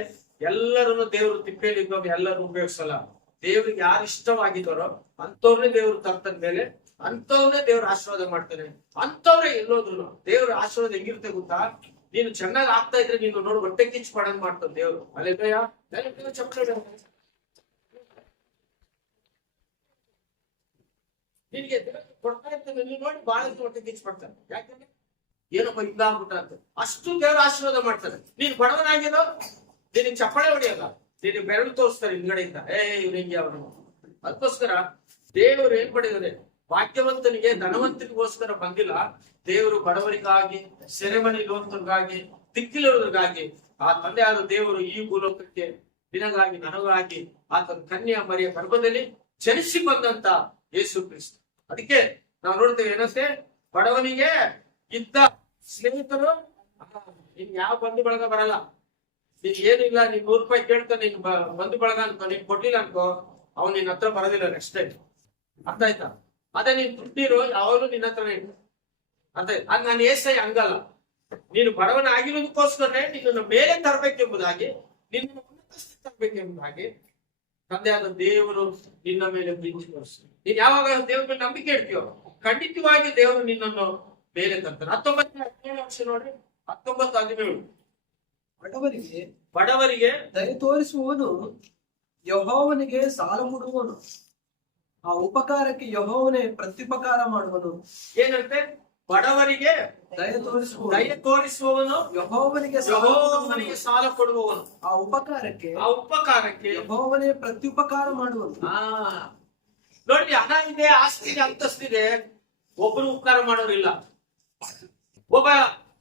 ಎಲ್ಲರನ್ನು ದೇವರು ತಿಪ್ಪೆಯಲ್ಲಿ ಇದ್ದವ್ರು ಎಲ್ಲರೂ ಉಪಯೋಗಿಸಲ್ಲ. ದೇವ್ರಿಗೆ ಯಾರು ಇಷ್ಟವಾಗಿದ್ದಾರೋ ಅಂತವ್ರನ್ನೇ ದೇವರು ತರ್ತನ ಮೇಲೆ, ಅಂತವ್ರನ್ನೇ ದೇವ್ರ ಆಶೀರ್ವಾದ ಮಾಡ್ತಾನೆ. ಅಂತವ್ರೆ ಎಲ್ಲೋದ್ರು ದೇವ್ರ ಆಶೀರ್ವಾದ ಹೆಂಗಿರುತ್ತೆ ಗೊತ್ತಾ? ನೀನು ಚೆನ್ನಾಗಿ ಆಗ್ತಾ ಇದ್ರೆ ನೀನು ನೋಡು ಹೊಟ್ಟೆ ಕಿಚ್ಚು ಪಡಂಗ್ ಮಾಡ್ತಾನೆ ದೇವ್ರು. ಅಲ್ಲೆಲ್ಲಯ್ಯ ನಿನ್ಗೆ ಕೊಡ್ತಾ ಇರ್ತಾನೆ, ನೀನು ನೋಡಿ ಬಹಳಷ್ಟು ಹೊಟ್ಟೆ ಕಿಚ್ಚು ಪಡ್ತಾನೆ. ಯಾಕಂದ್ರೆ ಏನಪ್ಪ ಹಿಂಗಾಗ್ಬಿಟ್ಟ ಅಂತ ಅಷ್ಟು ದೇವ್ರ ಆಶೀರ್ವಾದ ಮಾಡ್ತಾನೆ. ನೀನ್ ಬಡವನಾಗಿರೋ ನಿನಗೆ ಚಪ್ಪಾಳೆ ಹೊಡಿಯಲ್ಲ, ನಿನಗೆ ಬೆರಳು ತೋರಿಸ್ತಾರೆ ಹಿಂದ್ಗಡೆಯಿಂದ, ಇವ್ರು ಹೆಂಗೆ ಅವನು. ಅದಕ್ಕೋಸ್ಕರ ದೇವರು ಏನ್ ಮಾಡಿದಾರೆ? ಭಾಗ್ಯವಂತನಿಗೆ, ಧನವಂತನಿಗೋಸ್ಕರ ಬಂದಿಲ್ಲ. ದೇವರು ಬಡವರಿಗಾಗಿ, ಸೆರೆಮನೆಗಿರುವಂತರಿಗಾಗಿ, ದಿಕ್ಕಿಲ್ಲವರಿಗಾಗಿ ಆ ತಂದೆಯಾದ ದೇವರು ಈ ಭೂಲೋಕಕ್ಕೆ ನಿನಗಾಗಿ, ನನಗಾಗಿ ಆತನ ಕನ್ಯಾ ಮರಿಯ ಗರ್ಭದಲ್ಲಿ ಜನಿಸಿ ಬಂದಂತ ಯೇಸು ಕ್ರಿಸ್ತ. ಅದಕ್ಕೆ ನಾವು ನೋಡ್ತೇವೆ ಏನಂತೆ, ಬಡವನಿಗೆ ಇದ್ದ ಸ್ನೇಹಿತರು ನಿನ್ ಯಾವ ಬಂಧು ಬಳಗ ಬರಲ್ಲ. ನೀನ್ ಏನು ಇಲ್ಲ, ನೀನ್ ₹100 ಕೇಳ್ತಾನೆ, ನೀನ್ ಬಂಧು ಬಳಗ ಅನ್ಕೋ, ನೀನ್ ಕೊಡ್ಲಿಲ್ಲ ಅನ್ಕೋ, ಅವ್ನು ನಿನ್ನ ಹತ್ರ ಬರೋದಿಲ್ಲ ನೆಕ್ಸ್ಟ್ ಟೈಮ್. ಅರ್ಥ ಆಯ್ತಾ? ಅದೇ ನೀನ್ ದುಡ್ಡಿರೋ ಯಾವಾಗಲೂ ನಿನ್ನ ಹತ್ರನೇ ಇಟ್ಟು. ಅರ್ಥ ಆಯ್ತು? ಅದು ನಾನು ಏಸೈ ಹಂಗಲ್ಲ. ನೀನು ಬಡವನ ಆಗಿರೋದಕ್ಕೋಸ್ಕರನೇ ನಿನ್ನನ್ನು ಮೇಲೆ ತರಬೇಕೆಂಬುದಾಗಿ, ನಿನ್ನನ್ನು ಉನ್ನತ ಸ್ಥಿತಿಗೆ ತರಬೇಕೆಂಬುದಾಗಿ ತಂದೆಯಾದ ದೇವರು ನಿನ್ನ ಮೇಲೆ ಪ್ರೀತಿ ತೋರಿಸ್ತಾನೆ. ನೀನ್ ಯಾವಾಗ ದೇವ್ರ ಮೇಲೆ ನಂಬಿಕೆ ಇಡ್ತೀಯೋ ಖಂಡಿತವಾಗಿ ದೇವರು ನಿನ್ನನ್ನು ಮೇಲೆ ತರ್ತಾನೆ. 19 ನೋಡ್ರಿ, 19:17. ಬಡವರಿಗೆ ದಯ ತೋರಿಸುವವನು ಯೆಹೋವನಿಗೆ ಸಾಲ ಕೊಡುವನು, ಆ ಉಪಕಾರಕ್ಕೆ ಯೆಹೋವನೇ ಪ್ರತ್ಯುಪಕಾರ ಮಾಡುವನು. ಏನಂತೆ? ಬಡವರಿಗೆ ದಯ ತೋರಿಸುವವನು ಯೆಹೋವನಿಗೆ ಸಾಲ ಕೊಡುವವನು, ಆ ಉಪಕಾರಕ್ಕೆ ಯೆಹೋವನೇ ಪ್ರತ್ಯುಪಕಾರ ಮಾಡುವನು. ನೋಡಿ, ಹಣ ಇದೆ, ಆಸ್ತಿ ಇದೆ, ಅಂತಸ್ತಿದೆ, ಒಬ್ಬರು ಉಪಕಾರ ಮಾಡೋರಿಲ್ಲ. ಒಬ್ಬ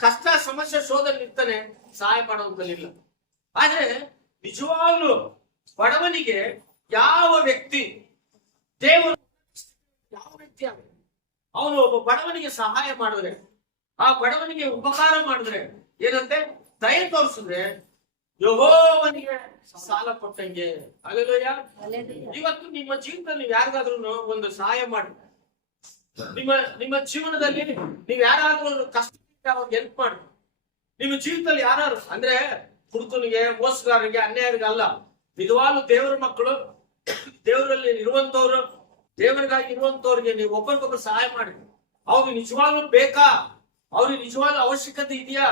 ಕಷ್ಟ ಸಮಸ್ಯೆ ಶೋಧನೆ ಇರ್ತಾನೆ, ಸಹಾಯ ಮಾಡೋದಿಲ್ಲ. ಆದ್ರೆ ನಿಜವಾಗ್ಲು ಬಡವನಿಗೆ ಯಾವ ವ್ಯಕ್ತಿ ದೇವರು ಅವನು ಒಬ್ಬ ಬಡವನಿಗೆ ಸಹಾಯ ಮಾಡಿದ್ರೆ, ಆ ಬಡವನಿಗೆ ಉಪಕಾರ ಮಾಡಿದ್ರೆ, ಏನಂತೆ? ದಯ ತೋರಿಸಿದ್ರೆ ಯೆಹೋವನಿಗೆ ಸಾಲ ಕೊಟ್ಟಂಗೆ. ಹಲ್ಲೆಲೂಯಾ. ಇವತ್ತು ನಿಮ್ಮ ಜೀವನದಲ್ಲಿ ಯಾರಿಗಾದ್ರೂ ಒಂದು ಸಹಾಯ ಮಾಡಿ, ನಿಮ್ಮ ಜೀವನದಲ್ಲಿ ನೀವು ಯಾರಾದ್ರೂ ಕಷ್ಟ ಹೆಲ್ಪ್ ಮಾಡಿ. ನಿಮ್ಮ ಜೀವಿತದಲ್ಲಿ ಯಾರು ಅಂದ್ರೆ ಕುಡುಕನಿಗೆ, ಮೋಸಗಾರರಿಗೆ, ಅನ್ಯಾಯರಿಗೆ ಅಲ್ಲ, ನಿಜವಾಗ್ಲೂ ದೇವರ ಮಕ್ಕಳು, ದೇವರಲ್ಲಿ ಇರುವಂತವ್ರು, ದೇವರಿಗಾಗಿ ಇರುವಂತವ್ರಿಗೆ ನೀವು ಒಬ್ಬರಿಗೊಬ್ಬರು ಸಹಾಯ ಮಾಡಿ. ಅವ್ರಿಗೆ ನಿಜವಾಗ್ಲೂ ಬೇಕಾ, ಅವ್ರಿಗೆ ನಿಜವಾಗ್ಲೂ ಅವಶ್ಯಕತೆ ಇದೆಯಾ,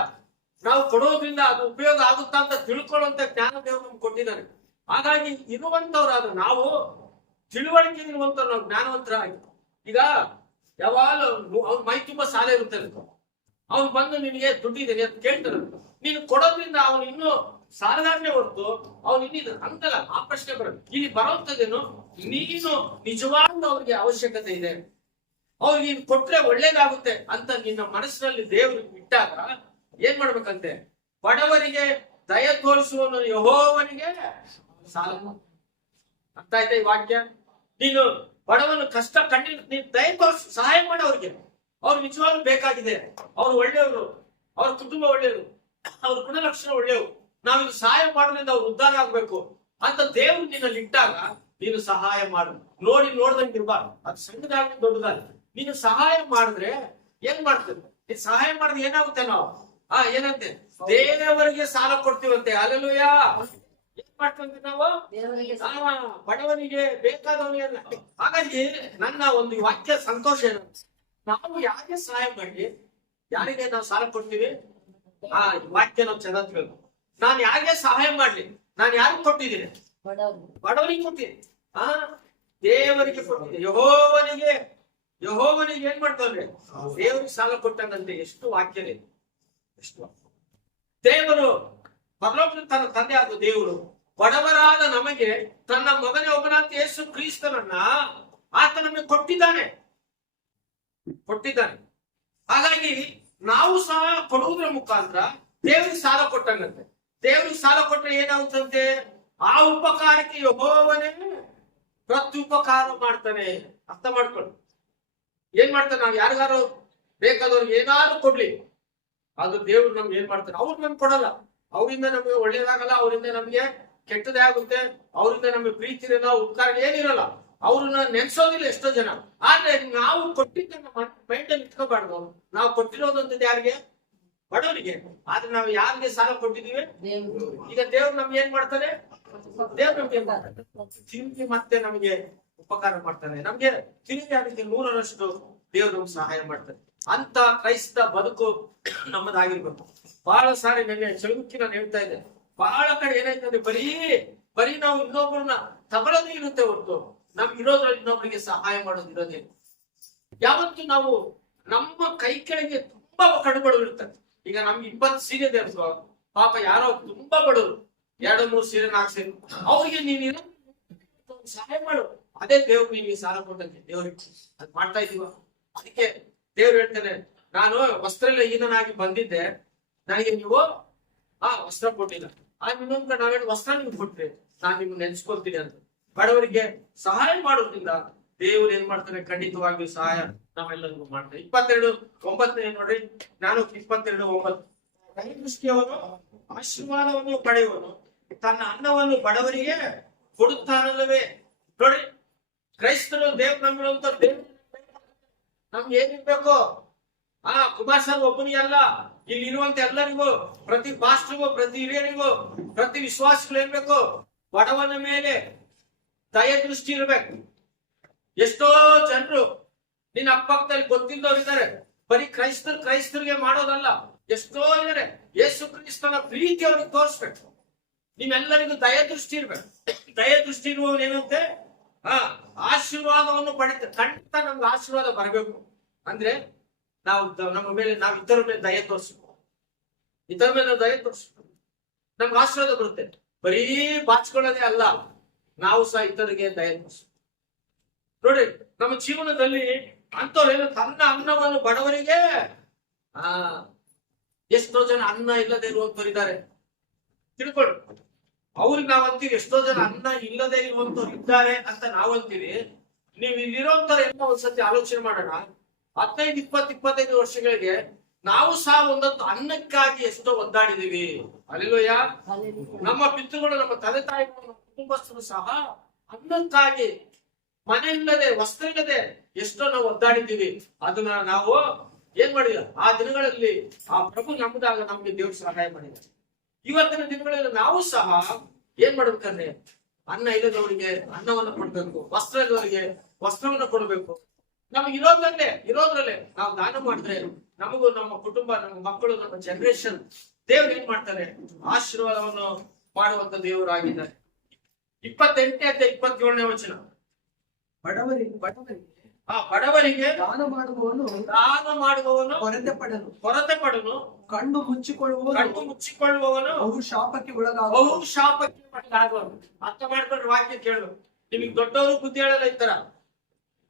ನಾವು ಕೊಡೋದ್ರಿಂದ ಅದು ಉಪಯೋಗ ಆಗುತ್ತಾ ಅಂತ ತಿಳ್ಕೊಳ್ಳುವಂತ ಜ್ಞಾನ ದೇವರು ನಮ್ಗೆ ಕೊಟ್ಟಿದ್ದಾರೆ. ಹಾಗಾಗಿ ಇರುವಂತವ್ರಾದ್ರು ನಾವು ತಿಳುವಳಿಕೆ ಇರುವಂತವ್ರು, ನಾವು ಜ್ಞಾನವಂತರಾಗಿ. ಈಗ ಯಾವಾಗಲೂ ಅವ್ನ ಮೈ ತುಂಬಾ ಸಾಲ ಇರುತ್ತೆ, ಅವ್ನು ಬಂದು ನಿನಗೆ ದುಡ್ಡಿದ್ದೇನೆ ಅಂತ ಕೇಳ್ತಾನೆ, ನೀನು ಕೊಡೋದ್ರಿಂದ ಅವನು ಇನ್ನೂ ಸಾಲಗಾರನೇ ಹೊರತು ಅವನು ಇನ್ನಿದ ಅಂತಲ್ಲ. ಆ ಪ್ರಶ್ನೆ ಬರುತ್ತೆ. ಇಲ್ಲಿ ಬರುವಂತದೇನು? ನೀನು ನಿಜವಾಗ್ಲೂ ಅವ್ರಿಗೆ ಅವಶ್ಯಕತೆ ಇದೆ, ಅವ್ರಿಗೆ ಕೊಟ್ರೆ ಒಳ್ಳೇದಾಗುತ್ತೆ ಅಂತ ನಿನ್ನ ಮನಸ್ಸಿನಲ್ಲಿ ದೇವರು ಇಟ್ಟಾಗ ಏನ್ ಮಾಡ್ಬೇಕಂತೆ? ಬಡವರಿಗೆ ದಯ ತೋರಿಸುವನು ಯೆಹೋವನಿಗೆ ಸಾಲ. ಅರ್ಥ ಆಯ್ತಾ ಈ ವಾಕ್ಯ? ನೀನು ಬಡವನು ಕಷ್ಟ ಕಂಡಿಲ್ಲ, ನೀನು ದಯ ತೋರಿಸು, ಸಹಾಯ ಮಾಡಿ ಅವ್ರಿಗೆ. ಅವ್ರು ನಿಜವಾಗ್ಲೂ ಬೇಕಾಗಿದೆ, ಅವ್ರು ಒಳ್ಳೆಯವರು, ಅವ್ರ ಕುಟುಂಬ ಒಳ್ಳೆಯವರು, ಅವ್ರ ಗುಣಲಕ್ಷಣ ಒಳ್ಳೆಯವರು, ನಾವಿದು ಸಹಾಯ ಮಾಡೋದ್ರಿಂದ ಅವ್ರು ಉದ್ಧಾರ ಆಗ್ಬೇಕು ಅಂತ ದೇವ್ರು ನಿನ್ನಲ್ಲಿ ಇಟ್ಟಾಗ ನೀನು ಸಹಾಯ ಮಾಡು. ನೋಡ್ದಂಗೆ ಇರ್ಬಾರ್ದು. ಅದು ಸಣ್ಣದಾಗ್ಲಿ ದೊಡ್ಡದಾಗ್ಲಿ, ನೀನು ಸಹಾಯ ಮಾಡಿದ್ರೆ ಏನ್ ಮಾಡ್ತೇವೆ? ನೀನ್ ಸಹಾಯ ಮಾಡಿದ್ರೆ ಏನಾಗುತ್ತೆ? ನಾವು ಏನಂತೆ? ದೇವರಿಗೆ ಸಾಲ ಕೊಡ್ತೀವಂತೆ. ಹಲ್ಲೆಲೂಯಾ. ಏನ್ ಮಾಡ್ತೀವಂತೆ ನಾವು? ಬಡವನಿಗೆ, ಬೇಕಾದವನಿಗೆ. ಹಾಗಾಗಿ ನನ್ನ ಒಂದು ವಾಕ್ಯ ಸಂತೋಷ ಏನು, ನಾವು ಯಾರಿಗೆ ಸಹಾಯ ಮಾಡಿ, ಯಾರಿಗೆ ನಾವು ಸಾಲ ಕೊಡ್ತೀವಿ, ವಾಕ್ಯ ನಾವು ಚೆನ್ನಾಗಿ ಬೇಕು. ನಾನು ಯಾರಿಗೆ ಸಹಾಯ ಮಾಡ್ಲಿ, ನಾನು ಯಾರಿಗೆ ಕೊಟ್ಟಿದ್ದೀನಿ? ಬಡವನಿಗೆ ಕೊಟ್ಟಿದ್ದೀನಿ, ದೇವರಿಗೆ ಕೊಟ್ಟಿದ್ದೀನಿ. ಯೆಹೋವನಿಗೆ ಏನ್ ಮಾಡ್ತಾನೆ? ದೇವರಿಗೆ ಸಾಲ ಕೊಟ್ಟಂತೆ. ಎಷ್ಟು ವಾಕ್ಯನೇ, ಎಷ್ಟು ದೇವರು ಪರಲೋಕದ ತನ್ನ ತಂದೆ ಆದ ದೇವರು ಬಡವರಾದ ನಮಗೆ ತನ್ನ ಮಗನೇ ಒಬ್ಬನಾದ ಯೇಸು ಕ್ರಿಸ್ತನನ್ನ ಆತ ನಮಗೆ ಕೊಟ್ಟಿದ್ದಾನೆ. ಹಾಗಾಗಿ ನಾವು ಸಹ ಕೊಡುವುದರ ಮುಖಾಂತರ ದೇವರಿಗೆ ಸಾಲ ಕೊಟ್ಟಂಗಂತೆ. ದೇವರಿಗೆ ಸಾಲ ಕೊಟ್ಟರೆ ಏನಾಗುತ್ತಂತೆ? ಆ ಉಪಕಾರಕ್ಕೆ ಯೆಹೋವನೇ ಪ್ರತ್ಯುಪಕಾರ ಮಾಡ್ತಾನೆ. ಅರ್ಥ ಮಾಡ್ಕೊಳ್ಳಿ. ಏನ್ ಮಾಡ್ತಾನೆ? ನಾವು ಯಾರಿಗಾರು ಬೇಕಾದವ್ರಿಗೆ ಏನಾದ್ರು ಕೊಡ್ಲಿ, ಅದು ದೇವ್ರು ನಮ್ಗೆ ಏನ್ ಮಾಡ್ತಾರೆ? ಅವ್ರು ನಮ್ಗೆ ಕೊಡಲ್ಲ, ಅವರಿಂದ ನಮ್ಗೆ ಒಳ್ಳೇದಾಗಲ್ಲ, ಅವರಿಂದ ನಮ್ಗೆ ಕೆಟ್ಟದೇ ಆಗುತ್ತೆ, ಅವರಿಂದ ನಮ್ಗೆ ಪ್ರೀತಿ ಇರಲ್ಲ, ಉಪಕಾರ ಏನಿರಲ್ಲ, ಅವ್ರನ್ನ ನೆನ್ಸೋದಿಲ್ಲ ಎಷ್ಟೋ ಜನ. ಆದ್ರೆ ನಾವು ಕೊಟ್ಟಿದ್ದನ್ನ ಮೈಂಡ್ ಅಲ್ಲಿ ಇಟ್ಕೋಬಾರ್ದು. ನಾವು ಕೊಟ್ಟಿರೋದಂತದ್ದು ಯಾರಿಗೆ? ಬಡವರಿಗೆ. ಆದ್ರೆ ನಾವು ಯಾರಿಗೆ ಸಾಲ ಕೊಟ್ಟಿದೀವಿ? ಈಗ ದೇವ್ರು ನಮ್ಗೆ ಏನ್ ಮಾಡ್ತಾರೆ? ದೇವ್ರು ನಮ್ಗೆ ತಿರುಗಿ ಮತ್ತೆ ನಮ್ಗೆ ಉಪಕಾರ ಮಾಡ್ತಾನೆ. ನಮ್ಗೆ ತಿರುಗಿ ಅದಕ್ಕೆ 100ರಷ್ಟು ದೇವ್ರು ನಮ್ಗೆ ಸಹಾಯ ಮಾಡ್ತಾರೆ. ಅಂತ ಕ್ರೈಸ್ತ ಬದುಕು ನಮ್ಮದಾಗಿರ್ಬೇಕು. ಬಹಳ ಸಾರಿ ನೆನ್ನೆ ಚಳುಕಿ ನಾನು ಹೇಳ್ತಾ ಇದ್ದೆ, ಬಹಳ ಕಡೆ ಏನಾಯ್ತಂದ್ರೆ ಬರೀ ನಾವು ಇನ್ನೊಬ್ಬರನ್ನ ತಗೊಳ್ಳೋದೇ ಇರುತ್ತೆ ಹೊರತು ನಮ್ಗಿರೋದ್ರಲ್ಲಿ ಇನ್ನೊಬ್ಬರಿಗೆ ಸಹಾಯ ಮಾಡೋದು ಇರೋದೇ. ಯಾವತ್ತು ನಾವು ನಮ್ಮ ಕೈ ಕೆಳಗೆ ತುಂಬಾ ಕಡುಬಡವರು ಇರ್ತಾರೆ. ಈಗ ನಮ್ಗೆ 20 ಸೀರೆ ಧರಿಸುವ ಪಾಪ ಯಾರೋ ತುಂಬಾ ಬಡವರು, 2-3 ಸೀರೆ 4 ಸೀರೆ, ಅವ್ರಿಗೆ ನೀನು ಸಹಾಯ ಮಾಡು. ಅದೇ ದೇವ್ರು ನಿಮಗೆ ಸಾಲ ಕೊಟ್ಟಂತೆ. ದೇವ್ರಿಗೆ ಅದ್ ಮಾಡ್ತಾ ಇದೀವ. ಅದಕ್ಕೆ ದೇವ್ರು ಹೇಳ್ತಾನೆ, ನಾನು ವಸ್ತ್ರಲ್ಲ ಹೀನನಾಗಿ ಬಂದಿದ್ದೆ, ನನಗೆ ನೀವು ವಸ್ತ್ರ ಕೊಟ್ಟಿಲ್ಲ. ಇನ್ನೊಂದ್ ಕಡೆ ನಾವೇನು ವಸ್ತ್ರ ನಿಮ್ಗೆ ಕೊಟ್ರಿ, ನಾನ್ ನಿಮ್ಗೆ ನೆನ್ಸ್ಕೊಳ್ತೀನಿ ಅಂತ. ಬಡವರಿಗೆ ಸಹಾಯ ಮಾಡೋದ್ರಿಂದ ದೇವ್ರು ಏನ್ ಮಾಡ್ತಾನೆ? ಖಂಡಿತವಾಗಿಯೂ ಸಹಾಯ ನಾವೆಲ್ಲರಿಗೂ ಮಾಡ್ತಾರೆ. 22:9 ನೋಡ್ರಿ. ನಾನು 22:9, ಕೈ ದೃಷ್ಟಿಯವನು ಆಶೀರ್ವಾದವನ್ನು ಪಡೆಯುವನು, ತನ್ನ ಅನ್ನವನ್ನು ಬಡವರಿಗೆ ಕೊಡುತ್ತಾನಲ್ಲವೇ. ನೋಡಿ, ಕ್ರೈಸ್ತರು ದೇವ್ರು ನಂಬಿರುವಂತ ದೇವ್ರು ನಮ್ಗೆ ಏನಿರ್ಬೇಕು? ಕುಮಾರಸ್ವಾಮಿ ಒಬ್ಬನಿಗೆ ಅಲ್ಲ, ಇಲ್ಲಿ ಇರುವಂತ ಎಲ್ಲರಿಗೂ, ಪ್ರತಿ ಪಾಸ್ಟರ್ಗೂ, ಪ್ರತಿ ಹಿರಿಯರಿಗೂ, ಪ್ರತಿ ವಿಶ್ವಾಸಗಳು ಏನ್ಬೇಕು, ಬಡವನ ಮೇಲೆ ದಯ ದೃಷ್ಟಿ ಇರ್ಬೇಕು. ಎಷ್ಟೋ ಜನರು ನಿನ್ನ ಅಕ್ಕಪಕ್ಕದಲ್ಲಿ ಗೊತ್ತಿಲ್ಲದವ್ರು ಇದ್ದಾರೆ, ಬರೀ ಕ್ರೈಸ್ತರಿಗೆ ಮಾಡೋದಲ್ಲ, ಎಷ್ಟೋ ಇದ್ದಾರೆ. ಯೇಸು ಕ್ರಿಸ್ತನ ಪ್ರೀತಿ ಅವ್ರಿಗೆ ತೋರಿಸ್ಬೇಕು. ನಿಮ್ಮೆಲ್ಲರಿಗೂ ದಯ ದೃಷ್ಟಿ ಇರ್ಬೇಕು. ದಯ ದೃಷ್ಟಿ ಇರುವವನು ಏನಂತೆ, ಆಶೀರ್ವಾದವನ್ನು ಪಡಿತ. ಖಂಡಿತ ನಮ್ಗೆ ಆಶೀರ್ವಾದ ಬರಬೇಕು ಅಂದ್ರೆ ನಾವು ಇತರ ಮೇಲೆ ದಯ ತೋರಿಸ್ಬೇಕು. ಇತರ ಮೇಲೆ ದಯ ತೋರಿಸ್ಬೇಕು, ನಮ್ಗೆ ಆಶೀರ್ವಾದ ಬರುತ್ತೆ. ಬರೀ ಬಾಚ್ಕೊಳ್ಳೋದೇ ಅಲ್ಲ, ನಾವು ಸಹ ಇತರಿಗೆ ದಯ ತೋರಿಸ್ಬೇಕು. ನೋಡಿ, ನಮ್ಮ ಜೀವನದಲ್ಲಿ ಅಂತವ್ರೇನು ತನ್ನ ಅನ್ನವನ್ನು ಬಡವರಿಗೆ, ಎಷ್ಟೋ ಜನ ಅನ್ನ ಇಲ್ಲದೆ ಇರುವಂತವ್ರು ಇದ್ದಾರೆ, ತಿಳ್ಕೊಳ್ಳಿ. ಅವ್ರಿಗೆ ನಾವ್ ಅಂತೀವಿ ಎಷ್ಟೋ ಜನ ಅನ್ನ ಇಲ್ಲದೆ ಇರುವಂತವ್ರು ಇದ್ದಾರೆ ಅಂತ ನಾವ್ ಅಂತೀವಿ. ನೀವು ಇಲ್ಲಿರೋಂಥವ್ರು ಎಲ್ಲ ಒಂದ್ಸತಿ ಆಲೋಚನೆ ಮಾಡೋಣ. 15-25 ವರ್ಷಗಳಿಗೆ ನಾವು ಸಹ ಒಂದೊಂದು ಅನ್ನಕ್ಕಾಗಿ ಎಷ್ಟೋ ಒದ್ದಾಡಿದೀವಿ. ಅಲ್ಲೆಲ್ಲೂಯ್ಯ. ನಮ್ಮ ಪಿತೃಗಳು, ನಮ್ಮ ತಂದೆ ತಾಯಿಗಳು, ನಮ್ಮ ಕುಟುಂಬಸ್ಥರು ಸಹ ಅನ್ನಕ್ಕಾಗಿ ಮನೆ ಇಲ್ಲದೆ, ವಸ್ತ್ರ ಇಲ್ಲದೆ ಎಷ್ಟೋ ನಾವು ಒದ್ದಾಡಿದ್ದೀವಿ. ಅದನ್ನ ನಾವು ಏನ್ ಮಾಡಿದ, ಆ ದಿನಗಳಲ್ಲಿ ಆ ಪ್ರಭು ನಮ್ಮದಾಗ ನಮ್ಗೆ ದೇವ್ರ ಸಹಾಯ ಮಾಡಿದ. ಇವತ್ತಿನ ದಿನಗಳಲ್ಲಿ ನಾವು ಸಹ ಏನ್ ಮಾಡ್ಬೇಕಂದ್ರೆ, ಅನ್ನ ಇಲ್ಲದವರಿಗೆ ಅನ್ನವನ್ನು ಕೊಡ್ಬೇಕು, ವಸ್ತ್ರ ಇಲ್ಲದವರಿಗೆ ವಸ್ತ್ರವನ್ನು ಕೊಡ್ಬೇಕು. ನಮ್ಗೆ ಇರೋದ್ರಲ್ಲೇ ನಾವು ದಾನ ಮಾಡಿದ್ರೆ ನಮಗೂ, ನಮ್ಮ ಕುಟುಂಬ, ನಮ್ಮ ಮಕ್ಕಳು, ನಮ್ಮ ಜನರೇಷನ್, ದೇವ್ರು ಏನ್ ಮಾಡ್ತಾರೆ, ಆಶೀರ್ವಾದವನ್ನು ಮಾಡುವಂತ ದೇವರಾಗಿದ್ದಾರೆ. 28ನೇ ಅಧ್ಯಾಯ 27ನೇ ವಚನ. ಬಡವರಿಗೆ ದಾನ ಮಾಡುವವನು ಕೊರತೆ ಪಡನು, ಕಣ್ಣು ಮುಚ್ಚಿಕೊಳ್ಳುವವನು ಬಹು ಶಾಪಕ್ಕೆ ಒಳಗಾಗುವನು. ಅರ್ಥ ಮಾಡ್ಕೊಂಡ್ರೆ ವಾಕ್ಯ ಕೇಳು. ನಿಮಗೆ ದೊಡ್ಡವರು ಬುದ್ಧಿ ಹೇಳಲ್ಲ, ಈ ತರ